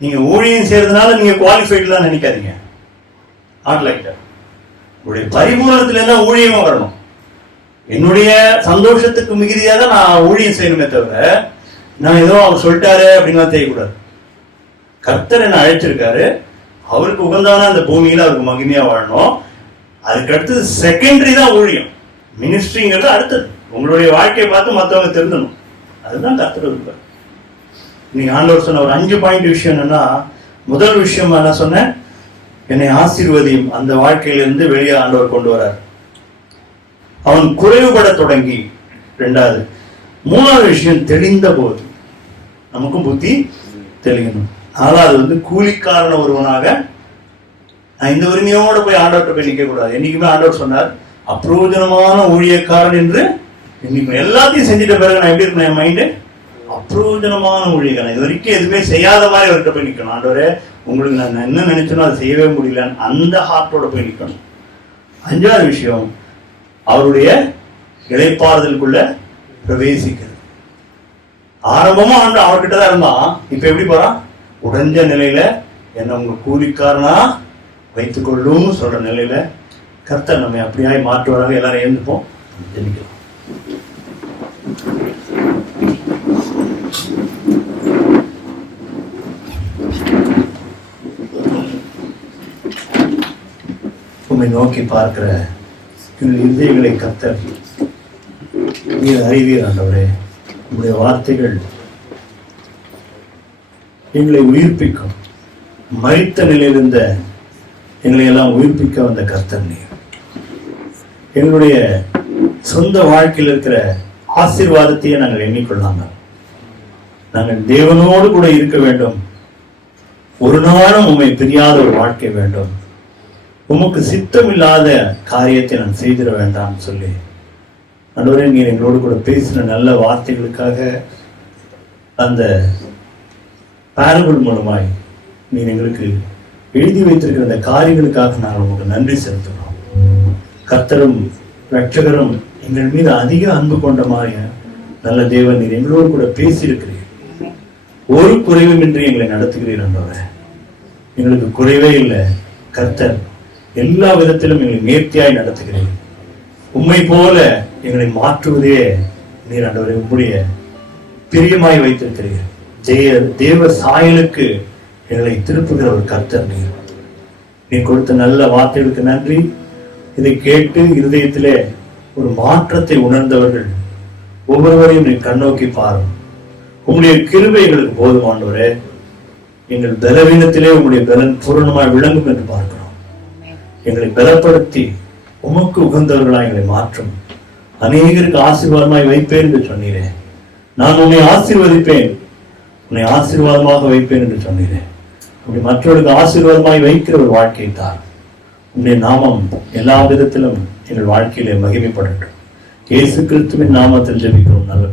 நீங்க ஊழியம் செய்யறதுனால நீங்க குவாலிஃபைட்லாம் நினைக்காதீங்க. Not like that. உங்களுடைய பரிபூர்ணத்திலிருந்து தான் ஊழியமா வரணும். என்னுடைய சந்தோஷத்துக்கு மிகுதியாக தான் நான் ஊழியம் செய்யணுமே தவிர, நான் ஏதோ அவர் சொல்லிட்டாரு அப்படின்லாம் செய்யக்கூடாது. கர்த்தர் என்ன அழைச்சிருக்காரு, அவருக்கு உகந்தான அந்த பூமியில அவருக்கு மகிமையா வாழணும். அதுக்கு அடுத்தது செகண்டரி தான் ஊழியம். மினிஸ்ட்ரிங்கிறது அடுத்தது. உங்களுடைய வாழ்க்கையை பார்த்து மற்றவங்க தெரிஞ்சணும். அதுதான் கர்த்தர் இருப்பார். நீங்க ஆண்டவர் சொன்ன ஒரு 5 பாயிண்ட் விஷயம் என்னன்னா, முதல் விஷயம் என்ன சொன்னேன்? என்னை ஆசீர்வதியும். அந்த வாழ்க்கையிலிருந்து வெளியே ஆண்டவர் கொண்டு வரார். அவன் குறைவுபட தொடங்கி. 2வது. 3வது விஷயம், தெளிந்த போது நமக்கும் புத்தி தெளியணும். 4வது கூலிக்காரன ஒருவனாக நான் இந்த உரிமையோட போய் ஆண்டவர்கிட்ட போய் நிக்க கூடாது. என்னைக்குமே ஆண்டவர் சொன்னார், அப்பிரயோஜனமான ஊழியக்காரன் என்று இன்னைக்கு எல்லாத்தையும் செஞ்சிட்ட பிறகு நான் எப்படி இருக்கணும்? என் மைண்டு அப்பிரயோஜனமான ஊழியக்காரன், இது வரைக்கும் எதுவுமே செய்யாத மாதிரி அவர்கிட்ட போய் நிக்கணும். ஆண்டவரே உங்களுக்கு நான் என்ன நினைச்சனோ அதை செய்யவே முடியலன்னு அந்த ஹார்ட்டோட போய் நிக்கணும். 5வது விஷயம், அவருடைய இளைப்பாறுதலுக்குள்ள பிரவேசிக்கிறது. ஆரம்பமா அவர்கிட்ட தான் இருந்தான். இப்ப எப்படி போறான்? உடைஞ்ச நிலையில என்ன உங்க கூலிக்காரனா வைத்துக் கொள்ளும் சொல்ற நிலையில கர்த்தர் நம்மை அப்படியாய் மாற்றுவதாக. எல்லாரும் எழுந்துப்போம், ஜெபிக்கலாம். உம்மை நோக்கி பார்க்கிற இதயங்களை கர்த்தர் நீர் அறிவீர். ஆண்டவரே, உங்களுடைய வார்த்தைகள் எங்களை உயிர்ப்பிக்கும். மரித்த நிலையில் இருந்த எங்களை எல்லாம் உயிர்ப்பிக்க வந்த கர்த்தர் நீர். எங்களுடைய சொந்த வாழ்க்கையில் இருக்கிற ஆசீர்வாதத்தையே நாங்கள் எண்ணிக்கொள்ளாமல் நாங்கள் தேவனோடு கூட இருக்க வேண்டும். ஒரு நாளும் உம்மை பிரியாத ஒரு வாழ்க்கை வேண்டும். உமக்கு சித்தம் இல்லாத காரியத்தை நான் செய்திட வேண்டாம் சொல்லி ஆண்டவரே, நீர் எங்களோடு கூட பேசின நல்ல வார்த்தைகளுக்காக, அந்த பாரபிள் மூலமாய் நீர் எங்களுக்கு எழுதி வைத்திருக்கிற அந்த காரியங்களுக்காக நாங்கள் உங்களுக்கு நன்றி செலுத்துகிறோம். கர்த்தரும் ரட்சகரும் எங்கள் மீது அதிக அன்பு கொண்ட மாதிரி நல்ல தேவன் நீர் எங்களோடு கூட பேசியிருக்கிறீர். ஒரு குறைவுமின்றி எங்களை நடத்துகிறீர் ஆண்டவரே. எங்களுக்கு குறைவே இல்லை. கர்த்தர் எல்லா விதத்திலும் எங்களை நேர்த்தியாய் நடத்துகிறீர். உம்மை போல எங்களை மாற்றுவதே நீர் ஆண்டவரே உம்முடைய பிரியமாய் வைத்திருக்கிறீர். தேவ சாயலுக்கு எங்களை திருப்புகிற ஒரு கர்த்தர் நீர். நீ கொடுத்த நல்ல வார்த்தைகளுக்கு நன்றி. இதை கேட்டு இருதயத்திலே ஒரு மாற்றத்தை உணர்ந்தவர்கள் ஒவ்வொருவரையும் நீ கண்ணோக்கி பாரும். உங்களுடைய கிருபை எங்களுக்கு போதுமானவரே. எங்கள் பலவீனத்திலே உங்களுடைய பலன் பூரணமாய் விளங்கும் என்று பார்க்கிறோம். எங்களை பலப்படுத்தி உமக்கு உகந்தவர்களாய் எங்களை மாற்றும். அநேகருக்கு ஆசீர்வாதமாய் வைப்பேன் என்று சொன்னீரே. நான் உன்னை ஆசீர்வதிப்பேன், உன்னை ஆசீர்வாதமாக வைப்பேன் என்று சொன்னீரே. அப்படி மற்றவர்களுக்கு ஆசீர்வாதமாய் வைக்கிற ஒரு வாழ்க்கை தான். உன்னுடைய நாமம் எல்லா விதத்திலும் எங்கள் வாழ்க்கையிலே மகிமைப்படட்டும். இயேசு கிறிஸ்துவின் நாமத்தில் ஜெபிக்கிறோம் நல்ல